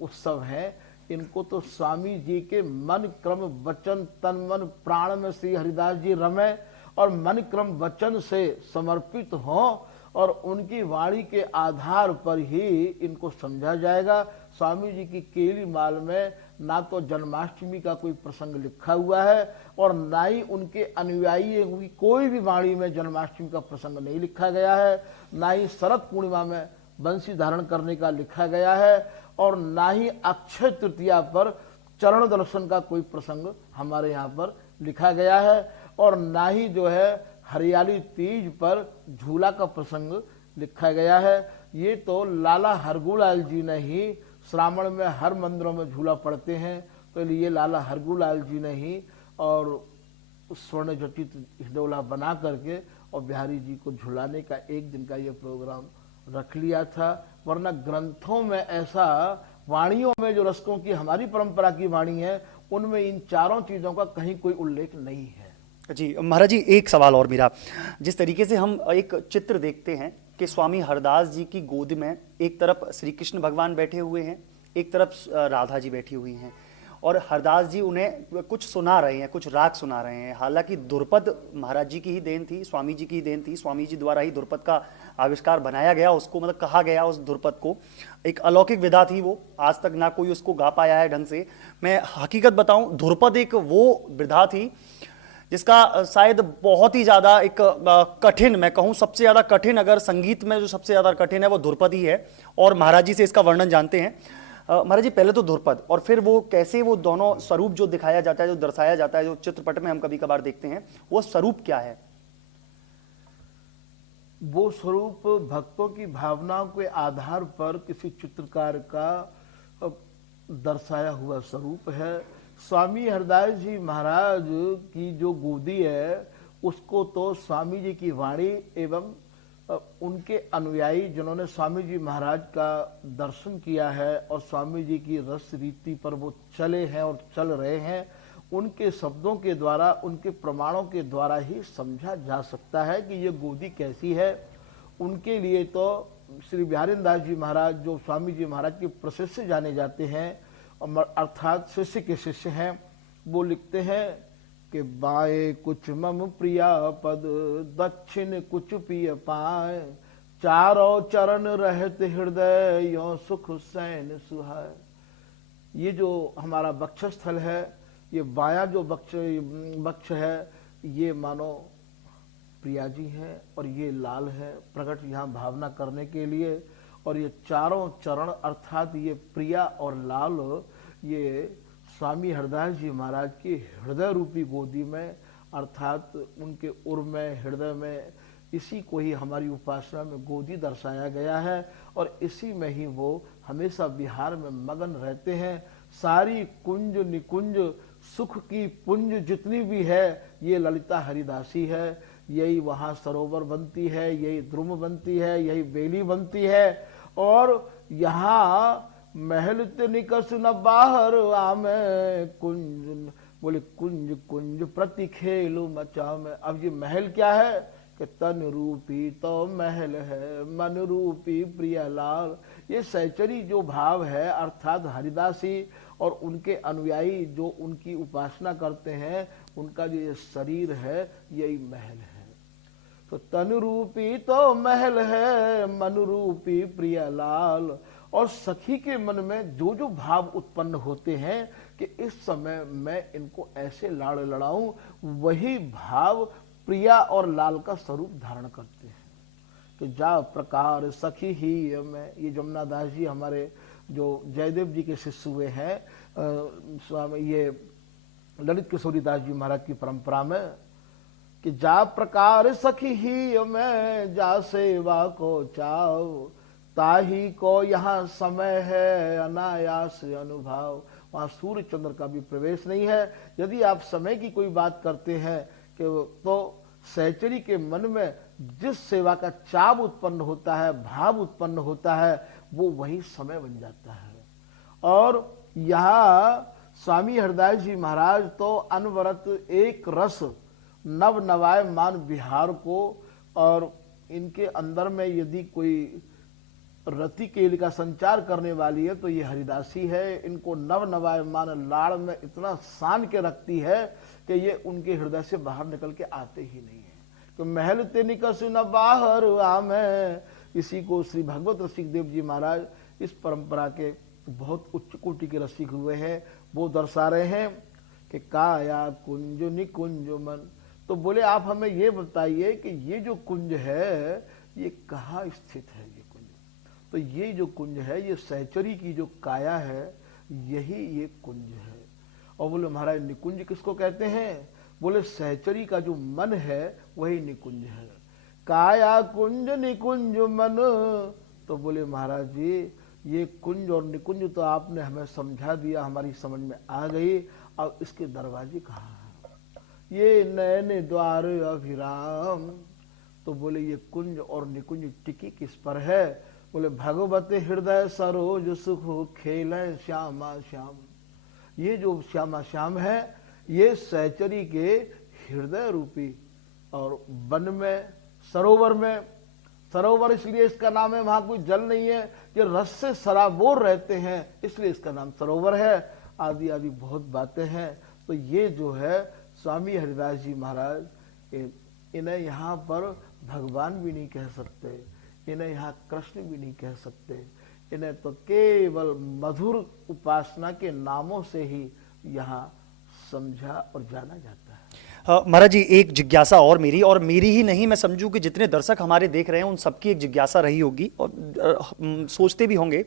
उत्सव हैं, इनको तो स्वामी जी के मन क्रम वचन तन मन प्राण में श्री हरिदास जी रमे और मन क्रम वचन से समर्पित हों और उनकी वाणी के आधार पर ही इनको समझा जाएगा। स्वामी जी की केली माल में ना तो जन्माष्टमी का कोई प्रसंग लिखा हुआ है और ना ही उनके अनुयायी की कोई भी वाणी में जन्माष्टमी का प्रसंग नहीं लिखा गया है, ना ही शरद पूर्णिमा में बंसी धारण करने का लिखा गया है और ना ही अक्षय तृतीया पर चरण दर्शन का कोई प्रसंग हमारे यहाँ पर लिखा गया है और ना ही जो है हरियाली तीज पर झूला का प्रसंग लिखा गया है। ये तो लाला हरगुलाल जी ने ही, श्रावण में हर मंदिरों में झूला पड़ते हैं, तो ये लाला हरगुलाल जी ने ही और स्वर्ण जटित हिडोला बना करके और बिहारी जी को झुलाने का एक दिन का ये प्रोग्राम रख लिया था। वरना ग्रंथों में ऐसा, वाणियों में जो रसकों की हमारी परंपरा की वाणी है उनमें इन चारों चीजों का कहीं कोई उल्लेख नहीं है। जी महाराज जी, एक सवाल और मेरा, जिस तरीके से हम एक चित्र देखते हैं कि स्वामी हरदास जी की गोद में एक तरफ श्री कृष्ण भगवान बैठे हुए हैं, एक तरफ राधा जी बैठी हुई हैं और हरदास जी उन्हें कुछ सुना रहे हैं, कुछ राग सुना रहे हैं। हालांकि ध्रुपद महाराज जी की ही देन थी, स्वामी जी की ही देन थी, स्वामी जी द्वारा ही ध्रुपद का आविष्कार बनाया गया, उसको मतलब कहा गया उस ध्रुपद को। एक अलौकिक विधा थी वो, आज तक ना कोई उसको गा पाया है ढंग से। मैं हकीकत बताऊं, ध्रुपद एक वो विधा थी जिसका शायद बहुत ही ज़्यादा एक कठिन, मैं कहूँ सबसे ज़्यादा कठिन, अगर संगीत में जो सबसे ज़्यादा कठिन है वो ध्रुपद ही है। और महाराज जी से इसका वर्णन जानते हैं। महाराज जी, पहले तो ध्रुपद और फिर वो कैसे वो दोनों स्वरूप जो दिखाया जाता है, जो दर्शाया जाता है, जो चित्रपट में हम कभी कभार देखते हैं, वो स्वरूप क्या है? वो स्वरूप भक्तों की भावनाओं के आधार पर किसी चित्रकार का दर्शाया हुआ स्वरूप है। स्वामी हरदास जी महाराज की जो गोदी है उसको तो स्वामी जी की वाणी एवं उनके अनुयायी जिन्होंने स्वामी जी महाराज का दर्शन किया है और स्वामी जी की रस रीति पर वो चले हैं और चल रहे हैं, उनके शब्दों के द्वारा, उनके प्रमाणों के द्वारा ही समझा जा सकता है कि ये गोदी कैसी है। उनके लिए तो श्री बिहारीन दास जी महाराज, जो स्वामी जी महाराज के प्रशिष्य जाने जाते हैं, अर्थात शिष्य के शिष्य हैं, वो लिखते हैं कि बाएं कुछ मम प्रिया पद, दक्षिण कुछ पिय पाए, चारों चरण रहते हृदय यो सुख सैन सुहाय। ये जो हमारा वक्षस्थल है, ये बायां जो वक्ष है, ये मानो प्रिया जी है और ये लाल है, प्रकट यहाँ भावना करने के लिए। और ये चारों चरण अर्थात ये प्रिया और लाल, ये स्वामी हरदास जी महाराज की हृदय रूपी गोदी में, अर्थात उनके उर में, हृदय में, इसी को ही हमारी उपासना में गोदी दर्शाया गया है। और इसी में ही वो हमेशा विहार में मगन रहते हैं। सारी कुंज निकुंज सुख की पुंज जितनी भी है, ये ललिता हरिदासी है। यही वहाँ सरोवर बनती है, यही द्रुम बनती है, यही बेली बनती है। और यहाँ महल ते निकस न बाहर आमे, कुंज बोले कुंज कुंज प्रति खेलु मचा में। अब ये महल क्या है कि तन रूपी तो महल है, मन रूपी प्रियलाल। ये सहचरी जो भाव है, अर्थात हरिदासी और उनके अनुयायी जो उनकी उपासना करते हैं, उनका जो ये शरीर है, यही महल है। तो तन रूपी तो महल है, मन रूपी प्रियलाल। और सखी के मन में जो जो भाव उत्पन्न होते हैं कि इस समय मैं इनको ऐसे लाड़ लड़ाऊं, वही भाव प्रिया और लाल का स्वरूप धारण करते हैं। कि जा प्रकार सखी ही मैं, ये जमुना दास जी हमारे जो जयदेव जी के शिष्य हुए हैं, स्वामी ये ललित किशोरी दास जी महाराज की परंपरा में, कि जा प्रकार सखी ही मैं, जा सेवा को चाव, ताही को यहाँ समय है अनायास अनुभव। वहाँ सूर्य चंद्र का भी प्रवेश नहीं है। यदि आप समय की कोई बात करते हैं कि तो सहचरी के मन में जिस सेवा का चाव उत्पन्न होता है, भाव उत्पन्न होता है, वो वही समय बन जाता है। और यहाँ स्वामी हरदास जी महाराज तो अनवरत एक रस नव नवाय मान बिहार को, और इनके अंदर में यदि कोई रति केल का संचार करने वाली है तो ये हरिदासी है। इनको नव नवाय मान लाड़ में इतना सान के रखती है कि ये उनके हृदय से बाहर निकल के आते ही नहीं है। तो महल ते निकस न बाहर आमे, इसी को श्री भगवत रसिक देव जी महाराज इस परंपरा के बहुत उच्च कोटि के रसिक हुए हैं, वो दर्शा रहे हैं कि काया कुंज निकुंज मन। तो बोले आप हमें ये बताइए कि ये जो कुंज है ये कहाँ स्थित है? ये कुंज, तो ये जो कुंज है, ये सहचरी की जो काया है, यही ये कुंज है। और बोले महाराज निकुंज किसको कहते हैं? बोले सहचरी का जो मन है वही निकुंज है। काया कुंज निकुंज मन। तो बोले महाराज जी ये कुंज और निकुंज तो आपने हमें समझा दिया, हमारी समझ में आ गई। अब इसके दरवाजे कहाँ हैं? ये नयन द्वार अभिराम। तो बोले ये कुंज और निकुंज टिकी किस पर है? बोले भगवत हृदय सरोज सुख खेल श्यामा श्याम। ये जो श्यामा श्याम है, ये सहचरी के हृदय रूपी और वन में, सरोवर में, सरोवर इसलिए इसका नाम है, वहां कोई जल नहीं है, ये रस से सराबोर रहते हैं इसलिए इसका नाम सरोवर है। आदि आदि बहुत बातें हैं। तो ये जो है स्वामी हरिदास जी महाराज, इन्हें यहाँ पर भगवान भी नहीं कह सकते, इन्हें यहाँ कृष्ण भी नहीं कह सकते, इन्हें तो केवल मधुर उपासना के नामों से ही यहाँ समझा और जाना जाता है। महाराज जी, एक जिज्ञासा और मेरी ही नहीं, मैं समझूं कि जितने दर्शक हमारे देख रहे हैं उन सबकी एक जिज्ञासा रही होगी और सोचते भी होंगे,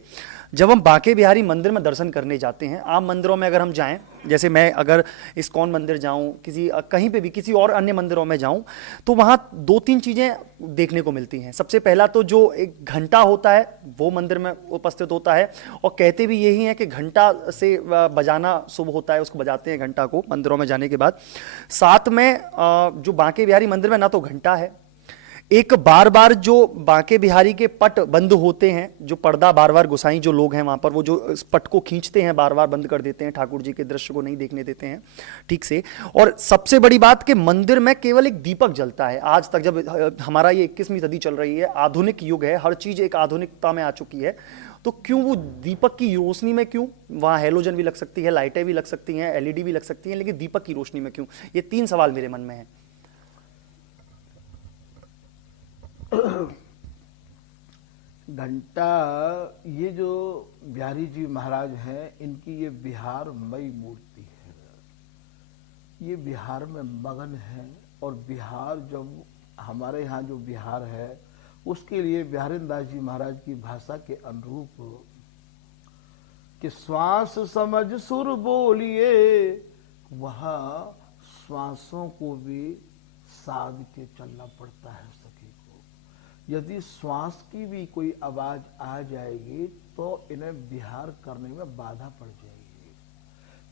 जब हम बांके बिहारी मंदिर में दर्शन करने जाते हैं, आम मंदिरों में अगर हम जाएं, जैसे मैं अगर इस्कॉन मंदिर जाऊं, किसी कहीं पे भी किसी और अन्य मंदिरों में जाऊं, तो वहां दो तीन चीजें देखने को मिलती हैं। सबसे पहला तो जो एक घंटा होता है वो मंदिर में उपस्थित होता है, और कहते भी यही है कि घंटा से बजाना शुभ होता है, उसको बजाते हैं घंटा को मंदिरों में जाने के बाद। साथ में जो बांके बिहारी मंदिर में ना तो घंटा है, एक बार बार जो बांके बिहारी के पट बंद होते हैं, जो पर्दा बार बार गोसाई जो लोग हैं वहां पर, वो जो इस पट को खींचते हैं बार बार बंद कर देते हैं, ठाकुर जी के दृश्य को नहीं देखने देते हैं ठीक से। और सबसे बड़ी बात कि मंदिर में केवल एक दीपक जलता है। आज तक जब हमारा ये 21वीं सदी चल रही है, आधुनिक युग है, हर चीज एक आधुनिकता में आ चुकी है, तो क्यों वो दीपक की रोशनी में, क्यों वहां हेलोजन भी लग सकती है, लाइटें भी लग सकती हैं, एलईडी भी लग सकती हैं, लेकिन दीपक की रोशनी में क्यों? ये 3 सवाल मेरे मन में है। घंटा, ये जो बिहारी जी महाराज हैं, इनकी ये बिहारमयी मूर्ति है, ये बिहार में मगन है। और बिहार, जब हमारे यहाँ जो बिहार है, उसके लिए बिहारीदास जी महाराज की भाषा के अनुरूप कि श्वास समझ सुर बोलिए, वहाँ श्वासों को भी साध के चलना पड़ता है सखी को। यदि श्वास की भी कोई आवाज आ जाएगी तो इन्हें बिहार करने में बाधा पड़ जाएगी।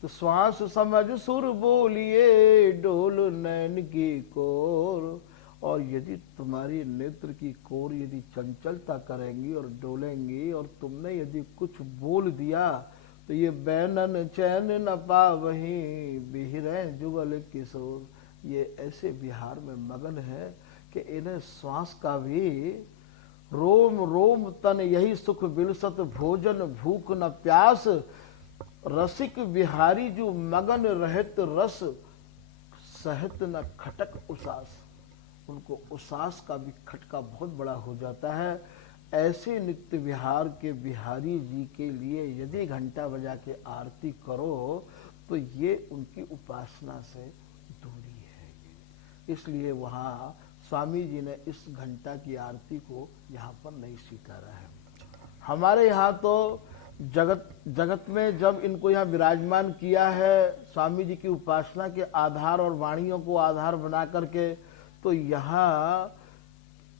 तो श्वास समझ सुर बोलिए, डोल नैन की कोर, और यदि तुम्हारी नेत्र की कोर यदि चंचलता करेंगी और डोलेंगी, और तुमने यदि कुछ बोल दिया, तो ये बैनन चैन न पावहीं, बिहरे जुगल किशोर, ये ऐसे बिहार में मगन है कि इन्हें श्वास का भी रोम रोम तन यही सुख बिलसत, भोजन भूख न प्यास, रसिक बिहारी जो मगन रहत रस, सहत न खटक उसास। उनको उसास का भी खटका बहुत बड़ा हो जाता है। ऐसे नित्य विहार के बिहारी जी के लिए यदि घंटा बजा के आरती करो तो ये उनकी उपासना से दूरी है। इसलिए वहाँ स्वामी जी ने इस घंटा की आरती को यहाँ पर नहीं स्वीकारा है। हमारे यहाँ तो जगत में जब इनको यहाँ विराजमान किया है, स्वामी जी की उपासना के आधार और वाणियों को आधार बना करके, तो यहाँ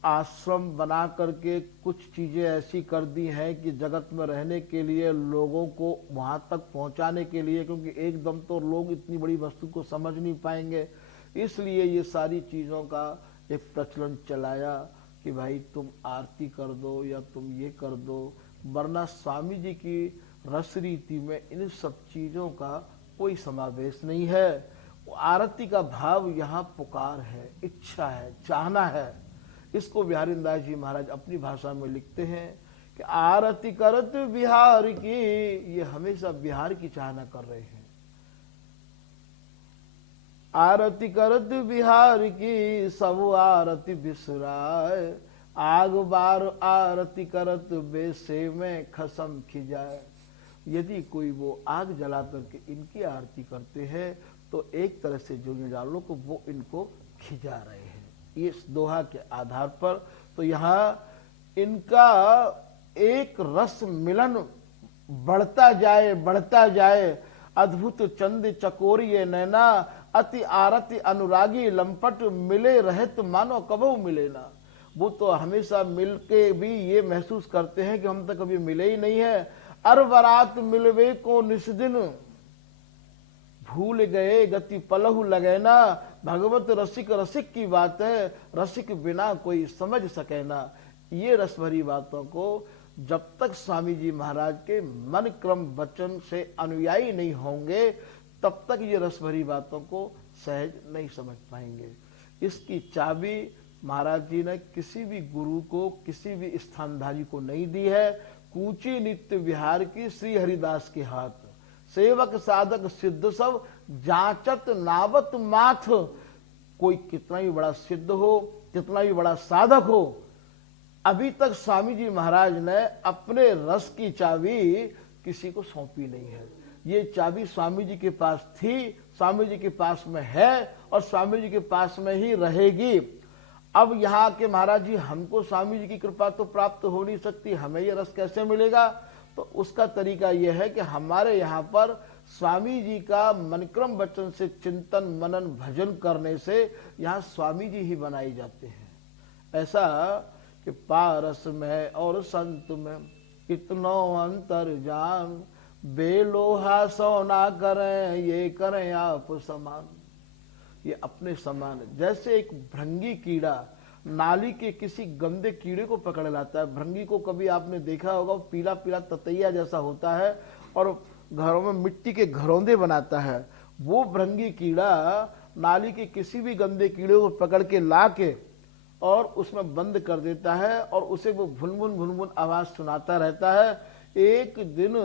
आश्रम बना करके कुछ चीजें ऐसी कर दी हैं कि जगत में रहने के लिए, लोगों को वहां तक पहुंचाने के लिए, क्योंकि एकदम तो लोग इतनी बड़ी वस्तु को समझ नहीं पाएंगे, इसलिए ये सारी चीजों का एक प्रचलन चलाया कि भाई तुम आरती कर दो या तुम ये कर दो। वरना स्वामी जी की रस रीति में इन सब चीजों का कोई समावेश नहीं है। आरती का भाव यहाँ पुकार है, इच्छा है, चाहना है। इसको बिहारीदास जी महाराज अपनी भाषा में लिखते हैं कि आरती करत बिहार की, ये हमेशा बिहार की चाहना कर रहे हैं। आरती करत बिहार की, सब आरती बिसराए, आग बार आरती करत बेसे में खसम खिजाए। यदि कोई वो आग जला करके इनकी आरती करते हैं तो एक तरह से जो जालो को वो इनको खिजा रहे हैं। इस दोहा के आधार पर तो यहाँ इनका एक रस मिलन बढ़ता जाए। अद्भुत चंद चकोरिये नैना, अति आरती अनुरागी लंपट, मिले रहत मानो कबहू मिले ना। वो तो हमेशा मिल के भी ये महसूस करते हैं कि हम तो कभी मिले ही नहीं है। अरबरात मिलवे को निस्दिन, भूल गए गति पलहु लगे ना। भगवत रसिक रसिक की बात है, रसिक बिना कोई समझ सके ना। ये रस भरी बातों को जब तक स्वामी जी महाराज के मन क्रम वचन से अनुयायी नहीं होंगे तब तक ये रस भरी बातों को सहज नहीं समझ पाएंगे। इसकी चाबी महाराज जी ने किसी भी गुरु को, किसी भी स्थानधारी को नहीं दी है। कूची नित्य विहार की श्री हरिदास के हाथ। सेवक साधक सिद्ध सब जांचत नावत माथ। कोई कितना ही बड़ा सिद्ध हो, कितना ही बड़ा साधक हो, अभी तक स्वामी जी महाराज ने अपने रस की चाबी किसी को सौंपी नहीं है। ये चाबी स्वामी जी के पास थी, स्वामी जी के पास में है और स्वामी जी के पास में ही रहेगी। अब यहाँ के महाराज जी, हमको स्वामी जी की कृपा तो प्राप्त हो नहीं सकती, हमें ये रस कैसे मिलेगा? तो उसका तरीका यह है कि हमारे यहाँ पर स्वामी जी का मनक्रम वचन से चिंतन मनन भजन करने से यहाँ स्वामी जी ही बनाए जाते हैं। ऐसा कि पारस में और संत में इतनो अंतर जान, बेलोहा सोना करें ये करें आप समान। ये अपने समान, जैसे एक भृंगी कीड़ा नाली के किसी गंदे कीड़े को पकड़ लाता है। भृंगी को कभी आपने देखा होगा, वो पीला पीला ततैया जैसा होता है और घरों में मिट्टी के घरौंदे बनाता है। वो भृंगी कीड़ा नाली के किसी भी गंदे कीड़े को पकड़ के ला के और उसमें बंद कर देता है और उसे वो भुनभुन भुनभुन आवाज सुनाता रहता है। एक दिन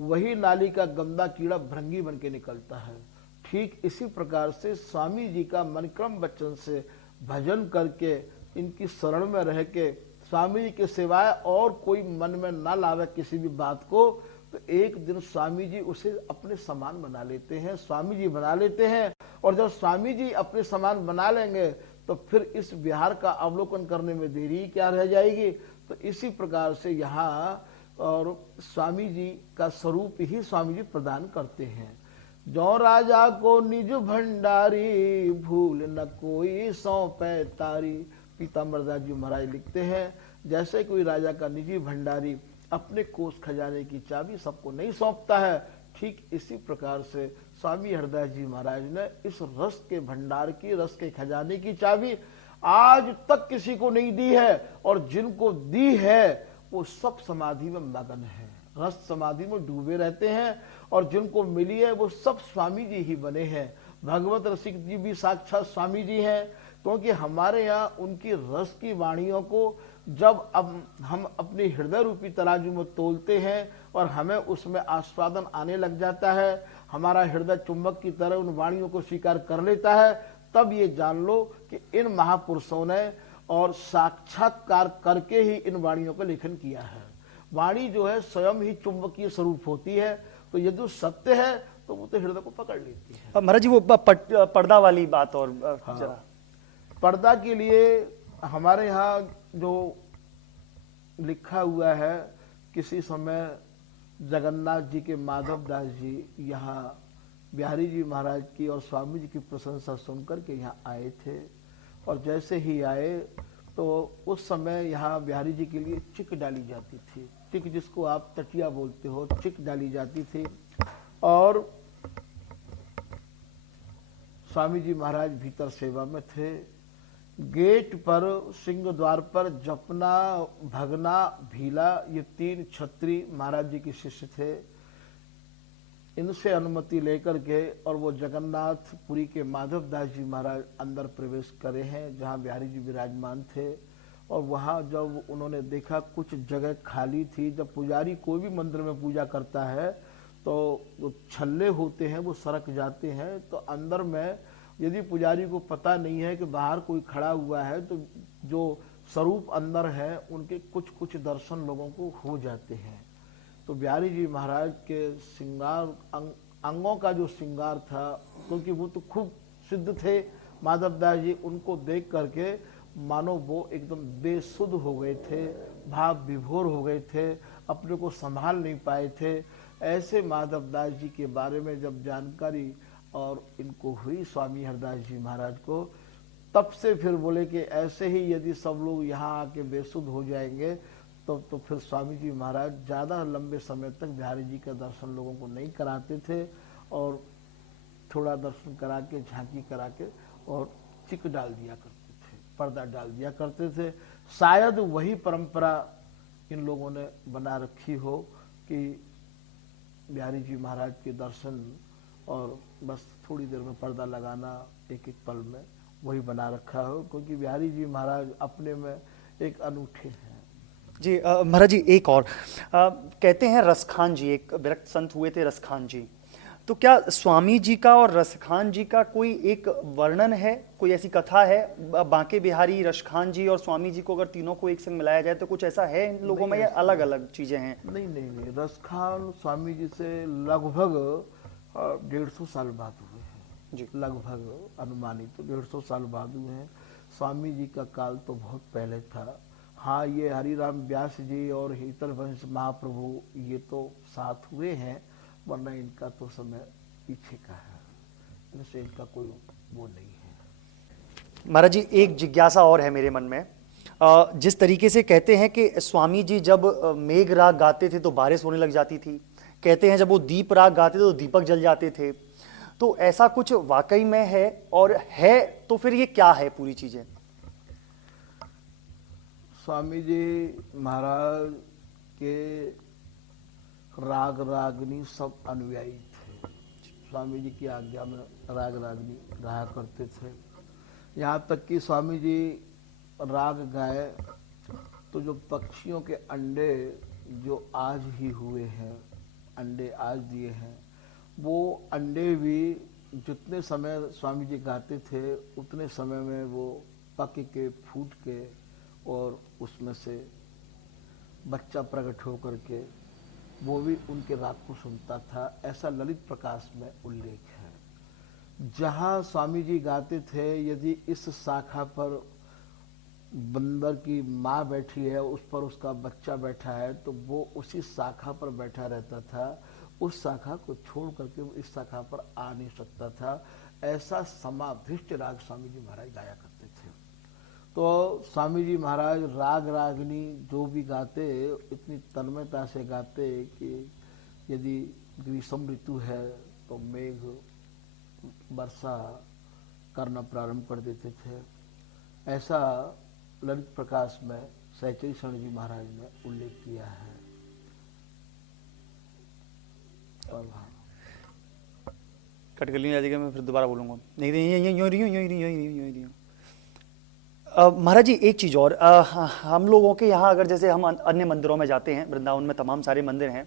वही नाली का गंदा कीड़ा भृंगी बन के निकलता है। ठीक इसी प्रकार से स्वामी जी का मनक्रम वचन से भजन करके, इनकी शरण में रह के, स्वामी जी के सिवाय और कोई मन में ना लावे किसी भी बात को, तो एक दिन स्वामी जी उसे अपने समान बना लेते हैं, स्वामी जी बना लेते हैं। और जब स्वामी जी अपने समान बना लेंगे तो फिर इस विहार का अवलोकन करने में देरी क्या रह जाएगी। तो इसी प्रकार से यहाँ और स्वामी जी का स्वरूप ही स्वामी जी प्रदान करते हैं। जो राजा को निज भंडारी, भूल न कोई सौंपे तारी। पीताम्बरदास जी महाराज लिखते हैं, जैसे कोई राजा का निजी भंडारी अपने कोष खजाने की चाबी सबको नहीं सौंपता है, ठीक इसी प्रकार से स्वामी हरदास जी महाराज ने इस रस के भंडार की, रस के खजाने की चाबी आज तक किसी को नहीं दी है। और जिनको दी है वो सब समाधि में मगन है, रस समाधि में डूबे रहते हैं। और जिनको मिली है वो सब स्वामी जी ही बने हैं। भगवत रसिक जी भी साक्षात स्वामी जी हैं, क्योंकि हमारे यहाँ उनकी रस की वाणियों को जब अब हम अपने हृदय रूपी तराजू में तोलते हैं और हमें उसमें आस्वादन आने लग जाता है, हमारा हृदय चुंबक की तरह उन वाणियों को स्वीकार कर लेता है, तब ये जान लो कि इन महापुरुषों ने और साक्षात्कार करके ही इन वाणियों का लेखन किया है। वाणी जो है स्वयं ही चुंबकीय स्वरूप होती है, तो यदि सत्य है तो वो तो हृदय को पकड़ लेती है। महाराज जी, वो पर्दा वाली बात और जरा पर्दा के लिए हमारे यहाँ जो लिखा हुआ है, किसी समय जगन्नाथ जी के माधव दास जी यहाँ बिहारी जी महाराज की और स्वामी जी की प्रशंसा सुनकर के यहाँ आए थे। और जैसे ही आए तो उस समय यहाँ बिहारी जी के लिए चिक डाली जाती थी, चिक जिसको आप तटिया बोलते हो, चिक डाली जाती थी। और स्वामी जी महाराज भीतर सेवा में थे। गेट पर, सिंह द्वार पर जपना, भगना, भीला, ये 3 छत्री महाराज जी के शिष्य थे। इनसे अनुमति लेकर के और वो जगन्नाथपुरी के माधव दास जी महाराज अंदर प्रवेश करे हैं, जहाँ बिहारी जी विराजमान थे। और वहाँ जब उन्होंने देखा कुछ जगह खाली थी, जब पुजारी कोई भी मंदिर में पूजा करता है तो वो छल्ले होते हैं वो सरक जाते हैं, तो अंदर में यदि पुजारी को पता नहीं है कि बाहर कोई खड़ा हुआ है तो जो स्वरूप अंदर है उनके कुछ कुछ दर्शन लोगों को हो जाते हैं। तो बिहारी जी महाराज के श्रृंगार अंगों का जो श्रृंगार था, क्योंकि वो तो खूब सिद्ध थे माधव दास जी, उनको देख करके मानो वो एकदम बेसुध हो गए थे, भाव विभोर हो गए थे, अपने को संभाल नहीं पाए थे। ऐसे माधव दास जी के बारे में जब जानकारी और इनको हुई स्वामी हरदास जी महाराज को, तब से फिर बोले कि ऐसे ही यदि सब लोग यहाँ आके बेसुध हो जाएंगे तो फिर स्वामी जी महाराज ज़्यादा लंबे समय तक बिहारी जी का दर्शन लोगों को नहीं कराते थे और थोड़ा दर्शन करा के, झांकी करा के और चिक डाल दिया करते थे, पर्दा डाल दिया करते थे। शायद वही परंपरा इन लोगों ने बना रखी हो कि बिहारी जी महाराज के दर्शन और बस थोड़ी देर में पर्दा लगाना एक एक पल में, वही बना रखा हो, क्योंकि बिहारी जी महाराज अपने में एक अनूठे हैं। जी महाराज जी, एक और कहते हैं रसखान जी, एक विरक्त संत हुए थे रसखान जी, तो क्या स्वामी जी का और रसखान जी का कोई एक वर्णन है, कोई ऐसी कथा है? बांके बिहारी, रसखान जी और स्वामी जी को अगर तीनों को एक संग मिलाया जाए तो कुछ ऐसा है इन लोगों में, या अलग अलग चीजें हैं? नहीं नहीं नहीं, रसखान स्वामी जी से लगभग 150 साल बाद हुए हैं जी। लगभग अनुमानित तो 150 साल बाद हुए हैं। स्वामी जी का काल तो बहुत पहले था। हाँ, ये हरिराम व्यास जी और हितर वंश महाप्रभु ये तो साथ हुए हैं, वरना इनका तो समय पीछे का है, इनसे इनका कोई वो नहीं है। महाराज जी, एक जिज्ञासा और है मेरे मन में। जिस तरीके से कहते हैं कि स्वामी जी जब मेघ राग गाते थे तो बारिश होने लग जाती थी, कहते हैं जब वो दीप राग गाते थे तो दीपक जल जाते थे, तो ऐसा कुछ वाकई में है? और है तो फिर ये क्या है पूरी चीजें? स्वामी जी महाराज के राग रागनी सब अनुयायी थे। स्वामी जी की आज्ञा में राग रागनी रहा करते थे। यहाँ तक कि स्वामी जी राग गाए तो जो पक्षियों के अंडे जो आज ही हुए हैं, अंडे आज दिए हैं, वो अंडे भी जितने समय स्वामी जी गाते थे उतने समय में वो पक के फूट के और उसमें से बच्चा प्रकट होकर के वो भी उनके राग को सुनता था। ऐसा ललित प्रकाश में उल्लेख है। जहाँ स्वामी जी गाते थे, यदि इस शाखा पर बंदर की माँ बैठी है, उस पर उसका बच्चा बैठा है, तो वो उसी शाखा पर बैठा रहता था, उस शाखा को छोड़ करके वो इस शाखा पर आ नहीं सकता था। ऐसा समाधिष्ट राग स्वामी जी महाराज गाया करते थे। तो स्वामी जी महाराज राग रागनी जो भी गाते इतनी तन्मयता से गाते कि यदि ग्रीष्म ऋतु है तो मेघ वर्षा करना प्रारंभ कर देते थे। ऐसा ललित प्रकाश में सहचरी शरण जी महाराज ने उल्लेख किया है। और कट कर लिया जाएगा, मैं फिर दोबारा बोलूंगा। नहीं नहीं, यूं महाराज जी, एक चीज़ और, हम लोगों के यहाँ अगर जैसे हम अन्य मंदिरों में जाते हैं, वृंदावन में तमाम सारे मंदिर हैं,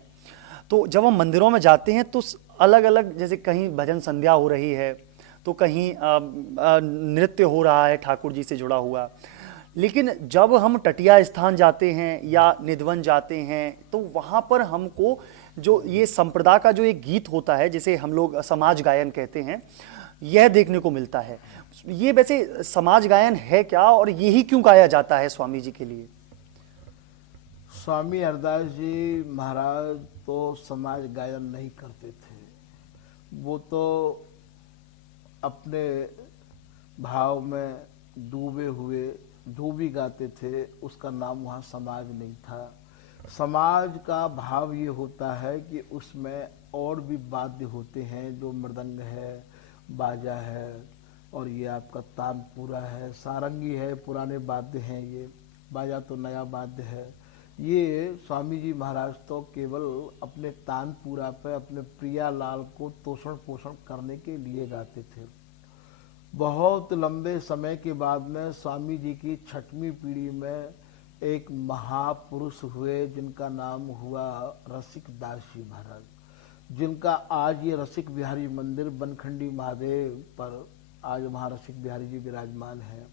तो जब हम मंदिरों में जाते हैं तो अलग अलग, जैसे कहीं भजन संध्या हो रही है तो कहीं नृत्य हो रहा है ठाकुर जी से जुड़ा हुआ, लेकिन जब हम टटिया स्थान जाते हैं या निधवन जाते हैं तो वहाँ पर हमको जो ये संप्रदाय का जो एक गीत होता है, जिसे हम लोग समाज गायन कहते हैं, यह देखने को मिलता है। ये वैसे समाज गायन है क्या, और यही क्यों गाया जाता है स्वामी जी के लिए? स्वामी हरदास जी महाराज तो समाज गायन नहीं करते थे। वो तो अपने भाव में डूबे हुए जो भी गाते थे उसका नाम वहाँ समाज नहीं था। समाज का भाव ये होता है कि उसमें और भी वाद्य होते हैं, जो मृदंग है, बाजा है, और ये आपका तानपुरा है, सारंगी है, पुराने वाद्य हैं। ये बाजा तो नया वाद्य है। ये स्वामी जी महाराज तो केवल अपने तानपुरा पे अपने प्रिया लाल को तोषण पोषण करने के लिए गाते थे। बहुत लंबे समय के बाद में स्वामी जी की 6वीं पीढ़ी में एक महापुरुष हुए जिनका नाम हुआ रसिक दास जी महाराज, जिनका आज ये रसिक बिहारी मंदिर बनखंडी महादेव पर आज वहाँ रसिक बिहारी जी विराजमान हैं।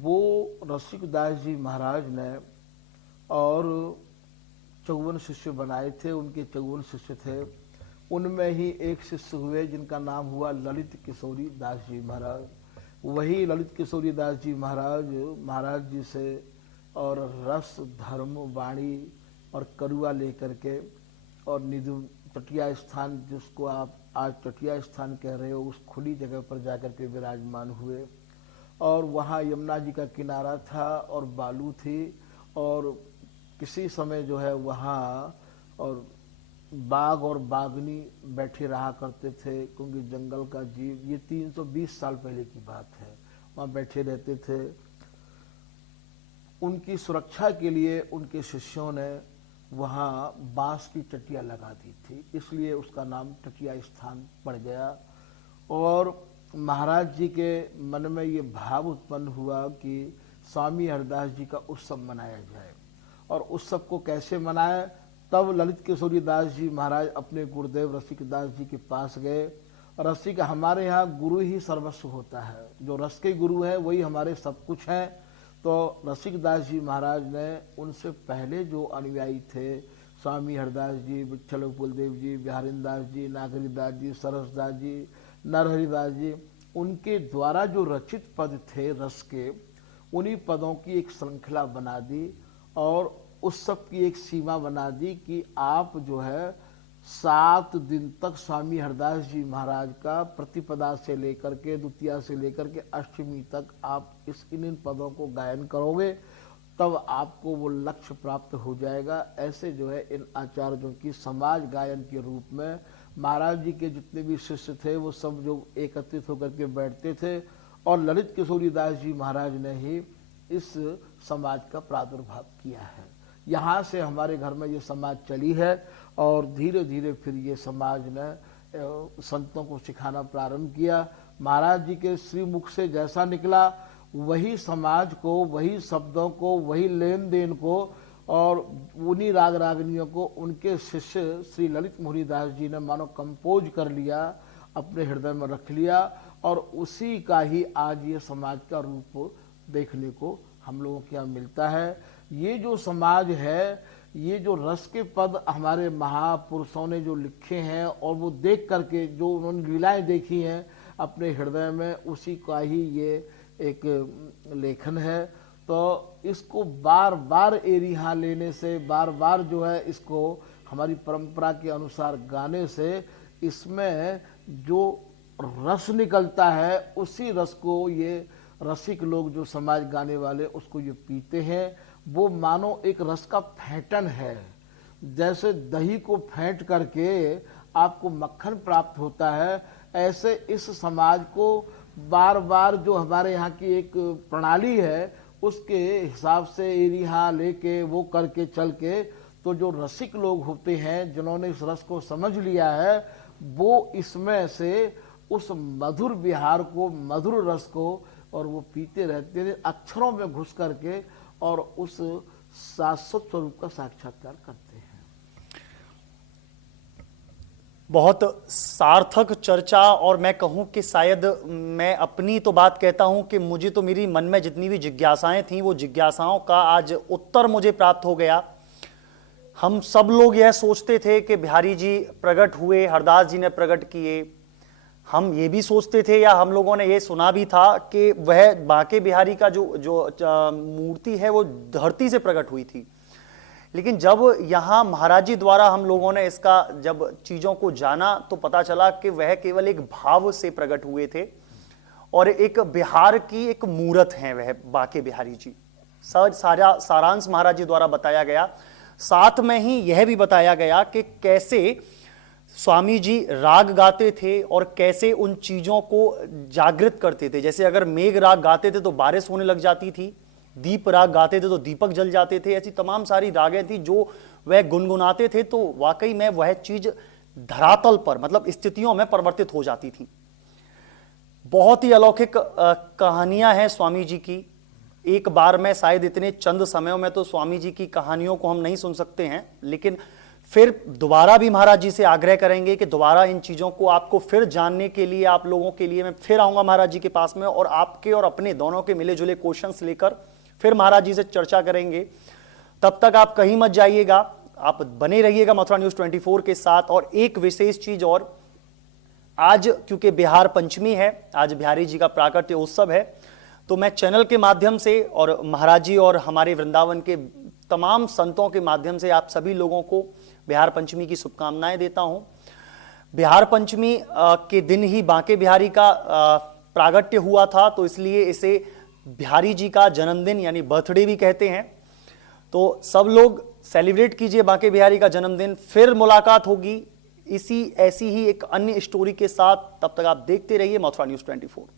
वो रसिक दास जी महाराज ने और 54 शिष्य बनाए थे। उनके 54 शिष्य थे, उनमें ही एक शिष्य हुए जिनका नाम हुआ ललित किशोरी दास जी महाराज। वही ललित किशोरी दास जी महाराज जी से और रस धर्म वाणी और करुआ लेकर के और निधु टटिया स्थान, जिसको आप आज टटिया स्थान कह रहे हो, उस खुली जगह पर जाकर के विराजमान हुए। और वहाँ यमुना जी का किनारा था और बालू थी, और किसी समय जो है वहाँ और बाघ और बाघनी बैठे रहा करते थे, क्योंकि जंगल का जीव, ये 320 साल पहले की बात है, वहाँ बैठे रहते थे। उनकी सुरक्षा के लिए उनके शिष्यों ने वहाँ बांस की टटिया लगा दी थी, इसलिए उसका नाम टटिया स्थान पड़ गया। और महाराज जी के मन में ये भाव उत्पन्न हुआ कि स्वामी हरदास जी का उत्सव मनाया जाए, और उत्सव को कैसे मनाएं। तब ललित किशोरी दास जी महाराज अपने गुरुदेव रसिक दास जी के पास गए। रसिक, हमारे यहाँ गुरु ही सर्वस्व होता है, जो रस के गुरु है वही हमारे सब कुछ हैं। तो रसिक दास जी महाराज ने उनसे पहले जो अनुयायी थे, स्वामी हरदास जी, विठल फूलदेव जी, बिहारिंद दास जी, नागरी दास जी, सरस दास जी, नरहरि दास जी, उनके द्वारा जो रचित पद थे रस के, उन्हीं पदों की एक श्रृंखला बना दी और उस सब की एक सीमा बना दी कि आप जो है 7 दिन तक स्वामी हरदास जी महाराज का प्रतिपदा से लेकर के द्वितीया से लेकर के अष्टमी तक आप इन पदों को गायन करोगे, तब आपको वो लक्ष्य प्राप्त हो जाएगा। ऐसे जो है इन आचार्यों की समाज गायन के रूप में महाराज जी के जितने भी शिष्य थे वो सब जो एकत्रित होकर के बैठते थे और ललित किशोरी दास जी महाराज ने ही इस समाज का प्रादुर्भाव किया है। यहाँ से हमारे घर में ये समाज चली है और धीरे धीरे फिर ये समाज ने संतों को सिखाना प्रारंभ किया। महाराज जी के श्रीमुख से जैसा निकला वही समाज को, वही शब्दों को, वही लेन देन को और उन्हीं राग रागनियों को उनके शिष्य श्री ललित मोहनी दास जी ने मानो कंपोज कर लिया, अपने हृदय में रख लिया और उसी का ही आज ये समाज का रूप देखने को हम लोगों के यहाँ मिलता है। ये जो समाज है, ये जो रस के पद हमारे महापुरुषों ने जो लिखे हैं और वो देख करके जो उन्होंने लीलाएं देखी हैं अपने हृदय में, उसी का ही ये एक लेखन है। तो इसको बार बार एरिहा लेने से, बार बार जो है इसको हमारी परंपरा के अनुसार गाने से इसमें जो रस निकलता है उसी रस को ये रसिक लोग जो समाज गाने वाले उसको ये पीते हैं। वो मानो एक रस का फेंटन है, जैसे दही को फेंट करके आपको मक्खन प्राप्त होता है, ऐसे इस समाज को बार बार जो हमारे यहाँ की एक प्रणाली है उसके हिसाब से एरिहा लेके वो करके चल के, तो जो रसिक लोग होते हैं जिन्होंने इस रस को समझ लिया है वो इसमें से उस मधुर विहार को, मधुर रस को और वो पीते रहते हैं अक्षरों में घुस करके और उस शाश्वत स्वरूप का साक्षात्कार करते हैं। बहुत सार्थक चर्चा, और मैं कहूं कि शायद मैं अपनी तो बात कहता हूं कि मुझे तो मेरी मन में जितनी भी जिज्ञासाएं थीं वो जिज्ञासाओं का आज उत्तर मुझे प्राप्त हो गया। हम सब लोग यह सोचते थे कि बिहारी जी प्रकट हुए, हरदास जी ने प्रकट किए। हम ये भी सोचते थे या हम लोगों ने ये सुना भी था कि वह बांके बिहारी का जो मूर्ति है वो धरती से प्रकट हुई थी। लेकिन जब यहाँ महाराज जी द्वारा हम लोगों ने इसका जब चीज़ों को जाना तो पता चला कि वह केवल एक भाव से प्रकट हुए थे और एक बिहार की एक मूरत हैं वह बांके बिहारी जी। सारा सारांश महाराज जी द्वारा बताया गया। साथ में ही यह भी बताया गया कि कैसे स्वामी जी राग गाते थे और कैसे उन चीज़ों को जागृत करते थे। जैसे अगर मेघ राग गाते थे तो बारिश होने लग जाती थी, दीप राग गाते थे तो दीपक जल जाते थे। ऐसी तमाम सारी रागें थी जो वह गुनगुनाते थे तो वाकई में वह चीज धरातल पर मतलब स्थितियों में परिवर्तित हो जाती थी। बहुत ही अलौकिक कहानियां हैं स्वामी जी की। एक बार में शायद इतने चंद समयों में तो स्वामी जी की कहानियों को हम नहीं सुन सकते हैं, लेकिन फिर दोबारा भी महाराज जी से आग्रह करेंगे कि दोबारा इन चीज़ों को आपको फिर जानने के लिए, आप लोगों के लिए मैं फिर आऊँगा महाराज जी के पास में और आपके और अपने दोनों के मिले जुले क्वेश्चंस लेकर फिर महाराज जी से चर्चा करेंगे। तब तक आप कहीं मत जाइएगा, आप बने रहिएगा मथुरा न्यूज़ 24 के साथ। और एक विशेष चीज़ और, आज क्योंकि बिहार पंचमी है, आज बिहारी जी का प्राकट्य उत्सव है, तो मैं चैनल के माध्यम से और महाराज जी और हमारे वृंदावन के तमाम संतों के माध्यम से आप सभी लोगों को बिहार पंचमी की शुभकामनाएं देता हूं। बिहार पंचमी के दिन ही बांके बिहारी का प्रागट्य हुआ था, तो इसलिए इसे बिहारी जी का जन्मदिन यानी बर्थडे भी कहते हैं। तो सब लोग सेलिब्रेट कीजिए बांके बिहारी का जन्मदिन। फिर मुलाकात होगी ऐसी ही एक अन्य स्टोरी के साथ। तब तक आप देखते रहिए मथुरा न्यूज़ 24।